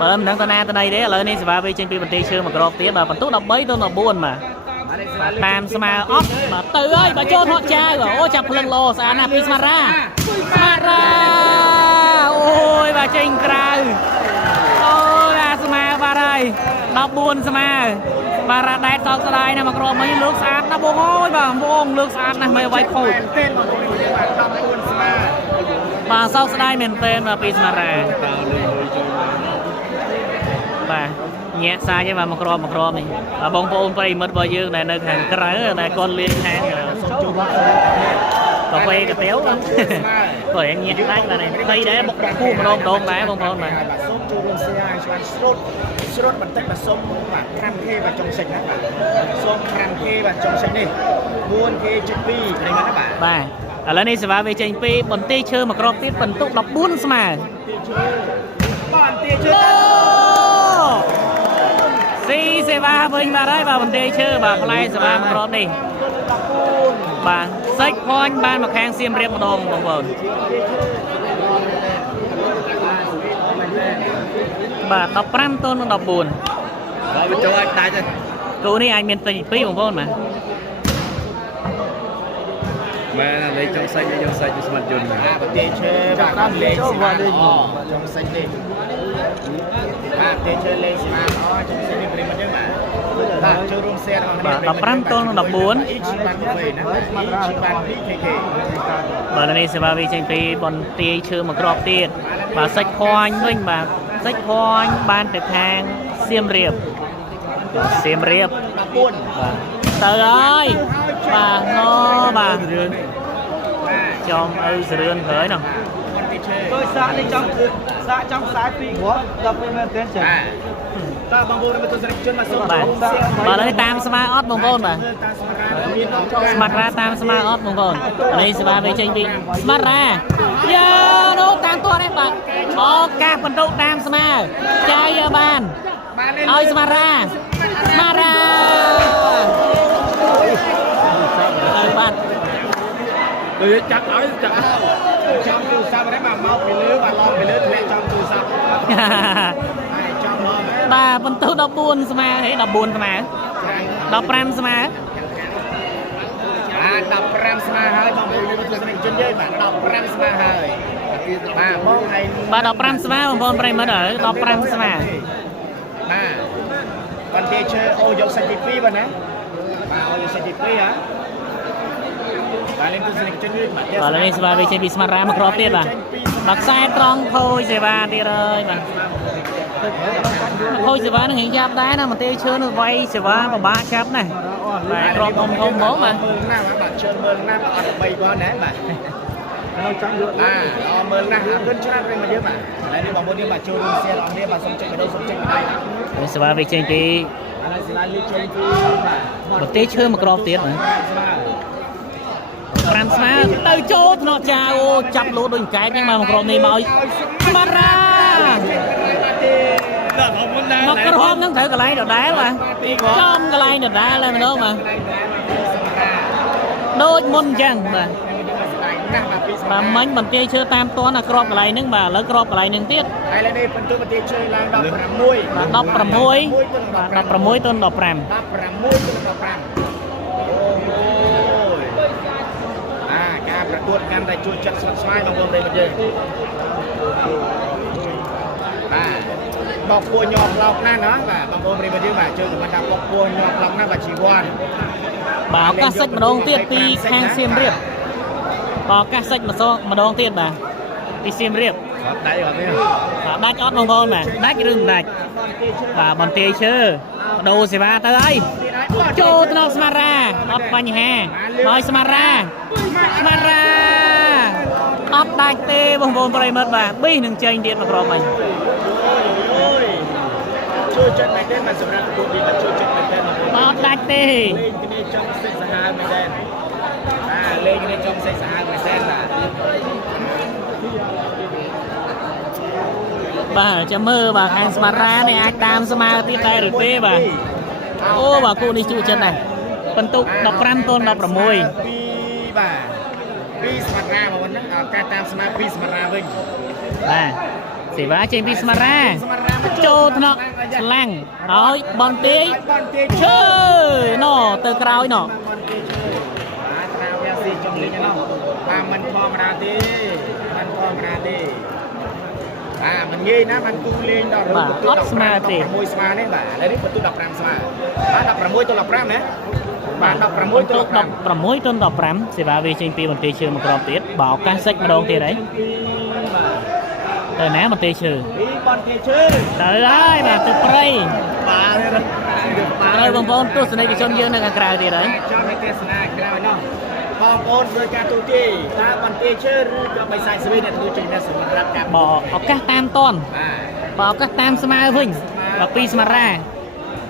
បើមិនដឹងតាណាតណៃទេឥឡូវនេះសេវាវាចេញពីបន្ទាយឈើមកក្របទៀតបាទបន្ទុក13ទៅ14បាទតាមស្មើអត់បាទទៅហើយបើចូលថតចាវអូចាប់ភ្លឹងលោស្អាតណាស់ពីស្មារ៉ាអូយបាទចេញក្រៅអូយបាទស្មើបាទហើយ14ស្មើបាទរ៉ាដែតសោកស្ដាយណាស់មកក្របមិញលើកស្អាតណាស់បងអើយបាទបងលើកស្អាតណាស់មិនវាយខូច ទេបងប្អូនបាទ14ស្មើ បាទសោកស្ដាយមែនទែនបាទពីស្មារ៉ា តើលុយចូលមក បាទញាក់សាយហ្នឹងបាទមកក្របនេះបាទបងប្អូនប្រិយមិត្តរបស់យើងដែលនៅខាងក្រៅដែលគាត់លៀនខាងកាហ្វេកាទៀវក៏យ៉ាងញាក់ដាច់បាទនេះភ័យដែរបុកគូម្ដងដែរបងប្អូនបាទ សូមចូលរួមសៀឲ្យបានស្រុតបន្តិចបាទសូមបាទ 5K បាទចុងសិចណាបាទសូម 5K បាទចុងសិចនេះ 4K ជិត2ព្រៃមិនណាបាទ បាទឥឡូវនេះសេវាវាចេញពីបន្ទាយឈើមកក្របទៀតបន្ទុក14ស្មើ បាទទាជឿ ស៊ីសេវាវិញបាទហើយបាទបន្ទាយឈើបាទផ្លែសេវាមកក្របនេះបាទសាច់ភ័ញបានមកខាងសៀមរាបម្ដងបងប្អូនបាទ15ទល់នឹង14 បើបញ្ចូលអាចដាច់ គូនេះអាចមានពេញពី2បងប្អូនបាទ មែនលេខចុងសាច់លេខចុងសាច់ស្មាត់យន្ត បាទទាជឿបាទលេខស្មាតបាទចុងសិចនេះបាទទាជឿលេខស្មាតចុងសិចនេះព្រៃមិនយើងបាទចូលរួមសៀរបស់ បាទ15ទល់នឹង14 បាទកាហ្វេណាបាទ 2KK បាទនេះសេវាវាចេញពីបន្ទាយឈើមកក្របទៀតបាទសាច់ភ័ញវិញបាទសាច់ភ័ញបានទៅខាងសៀមរាបបាទទៅហើយបាទណូបាទចំឪសរឿនហើយនោះ tôi xã đi trong xã phi của gặp với men tiến trình ta bằng vô mà tôi sẽ chuyên mà số បាទឥឡូវតាមស្មាអត់បងប្អូនបាទស្មាត់រ៉ាតាមស្មាអត់បងប្អូនឥឡូវសេវាវាចេញពីស្មាត់រ៉ាយ៉ានោះតាមទាត់ទេបាទឱកាសបន្ទុកតាមស្មាចាយយកបានឲ្យស្មាត់រ៉ាទៅបាទ tôi chắc nói chắc trong từ sao đấy mà mau bị lứa và lo bị lứa thì trong từ sao trong lo បាទបន្ទុក14ស្មើហេ14ស្មើ15ស្មើ 15ស្មើហើយបងប្អូនយើងទៅស្នេហ៍ជនយើងបាទ15ស្មើហើយបាទបងឯង បាទ15ស្មើបងប្អូនប្រិយមិត្តហើយ15ស្មើ បាទបន្ទាយឈើអូយកសាច់ទី2បាទណាបាទអូយកសាច់ទី2ហ៎បាទលេងទៅស្នេហ៍ជនយើងបាទ បាទឥឡូវនេះសេវាវាចេញពីស្មាត់រ៉ាមកក្របទៀតបាទបាទខ្សែត្រង់ខូចសេវាទៀតហើយបាទខូចសេវានឹងរៀងយ៉ាប់ដែរណាបន្ទាយឈើនឹងវាយសេវាពិបាកចាប់ណាស់បាទក្របធំហ្មងបាទ មើលណាបាទជើងមើលណាបាទអត់3បងណាបាទ មើលណាស់អរគុណច្រើនប្រិមត្តយើងបាទឥឡូវនេះបងប្អូនយើងបាទចូលរួម share អស់គ្នាបាទសូមចុចវីដេអូសូមចុច like នេះសេវាវាចេញពី ឥឡូវស្លាយលេខចេញពីបាទ ប្រទេសឈើមួយក្របទៀតណា5ស្មើទៅចូលថ្នាក់ចាអូចាប់លោដូចកែកហ្នឹងមកក្របនេះមកឲ្យស្មារ៉ា ដល់ខំមុនដែរ មកក្របហ្នឹងត្រូវកន្លែងដដែលបាទចំកន្លែងដដែលហើយម្ដងបាទដូចមុនអញ្ចឹងបាទបាទមិញបន្ទាយឈើតាមតនអាក្របកន្លែងហ្នឹងបាទឥឡូវក្របកន្លែងហ្នឹងទៀត ឥឡូវនេះបន្ទុកបន្ទាយឈើឡើងដល់ 16 ទល់15 16ទល់15ការប្រកួតកាន់តែជួយចិត្តស្វិតស្វាយបងប្អូនប្រិយមិត្តយើងបាទបោកពួរញាប់ឡោកណាស់ណាបាទបងប្អូនប្រិយមិត្តយើងបាទជួយសម្រាប់បោកពួរញាប់ឡោកណាស់បាទជីវ័ន បាទឱកាសសាច់ម្ដងទៀតពីខាងសៀមរាបបាទឱកាសសាច់ម្ដងទៀតបាទពីសៀមរាប អត់ដៃអត់ទេ បាទដាច់អត់បងប្អូនបាទដាច់ឬមិនដាច់បាទបន្ទាយឈើបដូរសេវាទៅហើយចូលថ្នាក់ស្មារ៉ាអត់បញ្ហាមកស្មារ៉ាអត់ដាច់ទេបងប្អូនប្រិយមិត្តបាទប៊ីសនឹងចេញទៀតមកក្រមវិញ ជួយចិត្តមែនទេបាទសម្រាប់ប្រកួតនេះបាទជួយចិត្តមែនទេបងប្អូន អត់ដាច់ទេ លេងគ្នាចង់សិក្សាសាហាវមែនទេលេងគ្នាចង់សិក្សាសាហាវមែនទេបាទចាំមើលបាទខាងស្មារ៉ានេះអាចតាមស្មើទៀតដែរឬទេបាទអូបាទគូនេះជួយចិត្តដែរបន្ទុក15ទល់16 បាទពីស្មារ៉ាបងប្អូនណាការតាមស្មារពីស្មារ៉ាវិញ បាទសេវាចេញពីស្មារ៉ាចូលថ្នាក់ស្លាំងហើយបន្ទាយឈើណទៅក្រោយណ បាទត្រាវាស៊ីចុងលេងណោះបាទមិនធម្មតាទេមិនធម្មតាទេមិនងាយណាបានគូលេងដល់រត់បន្ទុក16ស្មើនេះបាទឥឡូវនេះបន្ទុក15ស្មើបាទ16ទល់15ណាបាទ16ទល់16ទល់15សេវាវាចេញពីបន្ទាយឈើមួយក្របទៀតបើឱកាសសាច់ម្ដងទៀតហើយទៅណាបន្ទាយឈើ ពីបន្ទាយឈើ ទៅហើយបាទទៅព្រៃ បាទ ត្រូវបងប្អូនទស្សនិកជនយើងនៅខាងក្រៅទៀតហើយ ចង់ឲ្យទេសនាក្រោយនោះបងប្អូនធ្វើការទូទាយតើបន្ទាយឈើឬក៏បិសាយស្វីអ្នកធ្វើចេញដែរសម្រាប់ការ បើឱកាសតាមតន បាទ បើឱកាសតាមស្មើវិញបើពីស្មារ៉ា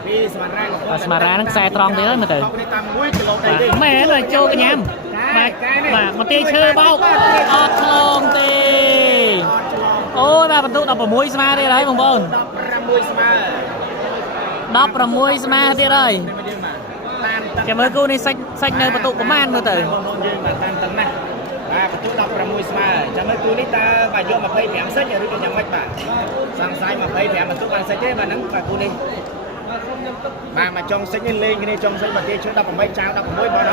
ពីស្មារ៉ាបងប្អូន ស្មារ៉ានឹងខ្សែត្រង់ទៀតហើយមើលទៅ តាម1គីឡូទៅទេ មែនហើយចូលកញ្ញាំបាទបន្ទាយឈើបោកអត់ឆ្លងទេអូយបាទបន្ទុក16ស្មើទៀតហើយបងប្អូន 16ស្មើ 16ស្មើទៀតហើយ តាមទឹក ចាំមើលគូនេះសាច់នៅបន្ទុកប្រមាណមើលទៅ បងប្អូនយើងបាទតាមទឹកណាបាទបន្ទុក16ស្មើចាំមើលគូនេះតើបាទយក25សិចឬក៏យ៉ាងម៉េចបាទសង្ស័យ25បន្ទុកបានសិចទេបាទហ្នឹងបាទគូនេះបាទមកចុងសិចនេះលេងគ្នាចុងសិចបន្ទាយឈើ18ចៅ16បង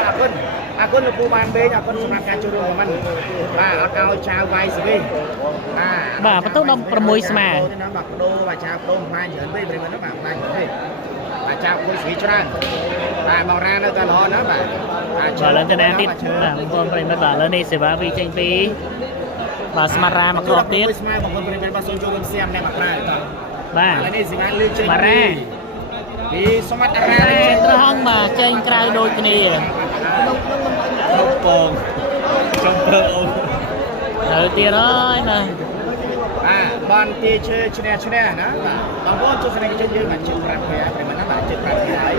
អរគុណលោកពូបានពេកអរគុណសម្រាប់ការចូលរួមរបស់mìnhបាទអត់ឲ្យចៅវាយស្វីបាទបន្ទុក16ស្មើ បាទបដូរបាទចៅបដូរផ្លាញច្រើនពេកប្រិមត្តបាទផ្លាញច្រើនពេកបាទចៅគួយស្វីច្រើនបាទបងរានៅតែល្អណាស់បាទ បាទលើទៅណាទៀតបាទបងប្អូនប្រិមិត្តបាទលើនេះសេវាវាចេញពីបាទស្មារ៉ាមកគ្រាប់ទៀត ស្មើបងប្អូនប្រិមត្តបាទសូមចូលរួមសៀមអ្នកមកក្រៅត បាទ ឥឡូវនេះសេវាលឿនចេញ ស្មារ៉ា ពីសមត្ថអារា ចេញត្រង់បាទចេញក្រៅដូចគ្នា ពងចំពើអូន ទៅទៀតហើយបាទ បានទាឈើឈ្នះណាបាទបងប្អូនទស្សនិកជនយើងបាទជិះ5ខែប្រិមត្តណាបាទជិះ5ខែហើយ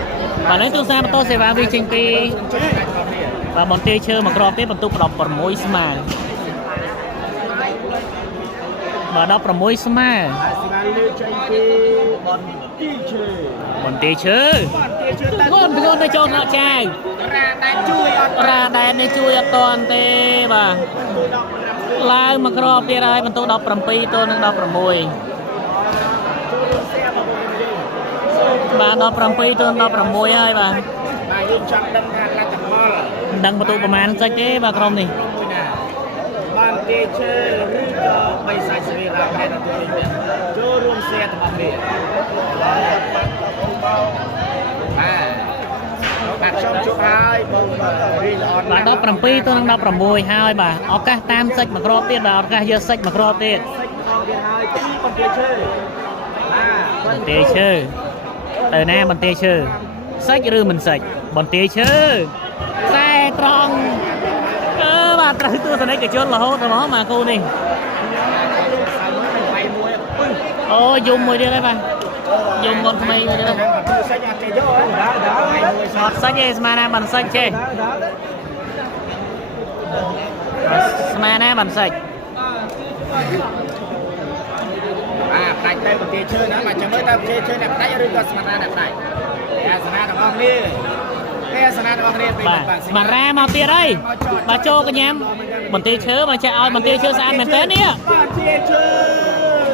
បាទនេះទូរស័ព្ទបន្តសេវាវាចេញពី ជិះ5ខែនេះ បាទបន្ទាយឈើមកគ្រាប់ទៀតបន្ទុក16ស្មើបាទ16ស្មើ សេវាលឿនចេញពីបន្ទាឈើ បន្ទាយឈើ បន្ទាយឈើតែ ទៅចូលថ្នាក់ចាយ រាតែជួយអត់ រ៉ាដែននេះជួយអត់តាន់ទេបាទឡើងមកគ្រាប់ទៀតហើយបន្ទុក17ទល់នឹង16បាទ17ទល់នឹង16ហើយបាទ បាទយើងចង់ដឹងថាលទ្ធផល មិនដឹងបន្ទុកប្រមាណសាច់ទេបាទក្រុមនេះ បានទាឈើឬក៏បីសាច់ស្វីរ៉ាគេទទួលវិញចូលរួមសៀតរបស់នេះបាទខ្ញុំជួបហើយបងរីកអន បាទ17ទល់នឹង16ហើយបាទឱកាសតាមសាច់មកគ្រាប់ទៀតបាទឱកាសយកសាច់មកគ្រាប់ទៀត សាច់ផងទៀតហើយពីបន្ទាយឈើ បន្ទាយឈើទៅណាបន្ទាយឈើសាច់ឬមិនសាច់បន្ទាយឈើខ្សែត្រង់បាទ ត្រូវទស្សនិកជនរហូតដល់មកមកគូនេះ វាយមួយ អូយំមួយទៀតហើយបាទយំមុនថ្មីមួយទៀតហើយ គឺសាច់អត់គេយកវាយមួយ អត់សាច់ទេស្មានណាបានសាច់ចេះស្មានណាបានសាច់ ផ្ដាច់ទៅប្រទេសឈើណាមកចាំមើលតើប្រទេសឈើអ្នកផ្ដាច់ឬក៏ស្មារតីអ្នកផ្ដាច់អាសនារបស់គ្នាអាសនារបស់គ្នា បាទស្មារ៉ាមកទៀតហើយបាទចូលកញ្ញាបន្ទាយឈើមកចាក់ឲ្យបន្ទាយឈើស្អាតមែនតើនេះ ប្រទេសឈើ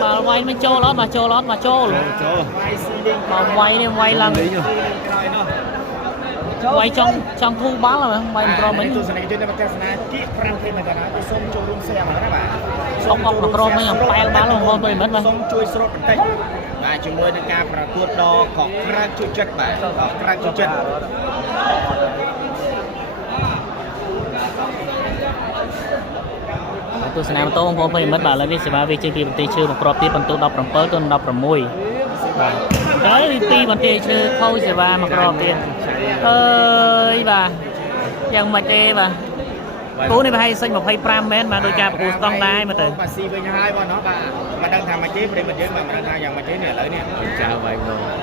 បាទវាយមិនចូលអត់បាទចូលអត់បាទចូល វាយស៊ីដេញ បាទវាយនេះវាយឡើង ក្រោយនោះ វាយចង់ធូរបាល់ហ្នឹងវាយមិនព្រមមិញ ទស្សនិកជននៅប្រទេសណាគៀក5ពេលមកតាណាទៅសូមចូលរួមសៀមណាបាទ សុំអុកមកក្រមមិញប៉ែលបាល់បងប្អូនប្រិមិត្តបាទ សូមជួយស្រូតបន្តិចបាទជាមួយនឹងការប្រកួតដ៏កក់ក្រើកជួយចិត្តបាទកក់ក្រើកជួយចិត្ត ទស្សនាម៉ូតូបងប្អូនប្រិមិត្តបាទឥឡូវនេះសេវាវាជិះពីបន្ទាយឈើមកគ្រាប់ទៀតបន្ទូ17ទៅ16បាទហើយពីបន្ទាយឈើខូចសេវាមកគ្រាប់ទៀតអើយបាទយ៉ាងម៉េចទេបាទគូនេះប្រហែលសិច25មែនបាទដោយការប្រគូស្តង់ដែរមើលទៅ បាទស៊ីវិញហើយបងណោះបាទមិនដឹងថាម៉េចទេប្រិមត្តយើងបាទមិនដឹងថាយ៉ាងម៉េចទេនេះឥឡូវនេះចៅវិញបងបាទ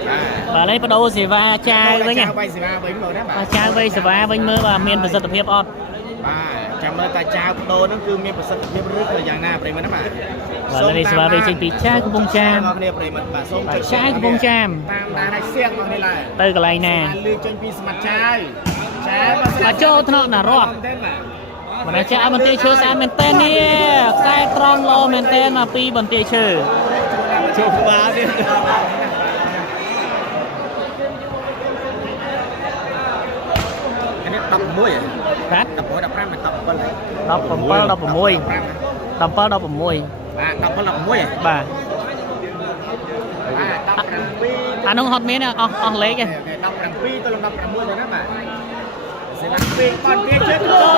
បាទឥឡូវបដូរសេវាចាវវិញ ចៅវិញសេវាវិញបងណាបាទ បាទចាវវិញសេវាវិញមើលបាទមានប្រសិទ្ធភាពអត់ បាទចាំមើលតាចៅបដូរហ្នឹងគឺមានប្រសិទ្ធភាពឬក៏យ៉ាងណាប្រិមត្តណាបាទ បាទឥឡូវនេះសេវាវាចេញពីចាវកំពង់ចាម បងប្អូនប្រិមត្តបាទសូម បាទចាវកំពង់ចាម តាមដានឲ្យសៀងបងនេះឡើយ ទៅកន្លែងណា លឺចេញពីស្មាត់ចៅ បាទចូលថ្នាក់ណារត់មិនអាចឲ្យបន្ទាយឈើស្អាតមែនតើនេះខ្សែត្រង់ល្អមែនតើមកពីបន្ទាយឈើ ចូលក្បាលទៀត អានេះ16 បាទ 16 15 17 17 16 17 16 បាទ17 16 បាទ បាទ17 អានោះហត់មានអស់លេខឯង 17ទៅ16ទៅណាបាទសេវាពេកបាត់ទៀតជិះទៅ អូ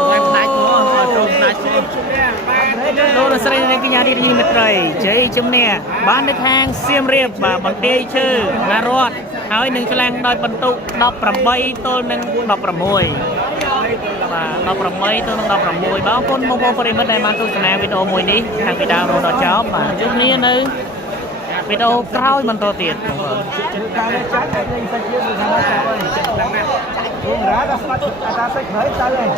ខ្ញុំផ្ដាច់មកចូលផ្ដាច់មក ជំនះបាទ លោកស្រីនាងកញ្ញាទីនេះមិត្តត្រីជ័យជំនះបាននៅខាងសៀមរាបបាទបន្ទាយឈើណារត់ហើយនឹងឆ្លងដោយបន្ទុក18ទល់នឹង16បាទ18ទល់នឹង16បាទអរគុណបងប្អូនប្រិយមិត្តដែលបានទស្សនាវីដេអូមួយនេះខាងពីដើមរហូតដល់ចប់បាទជួបគ្នានៅវីដេអូក្រោយបន្តទៀតបងប្អូន ការចាត់តែលេងសាច់យើងគឺថាចាត់ហើយចិត្តខ្លាំងណាស់ព្រោះរាដល់ស្មាត់អាសាច់ក្រោយទៅហើយ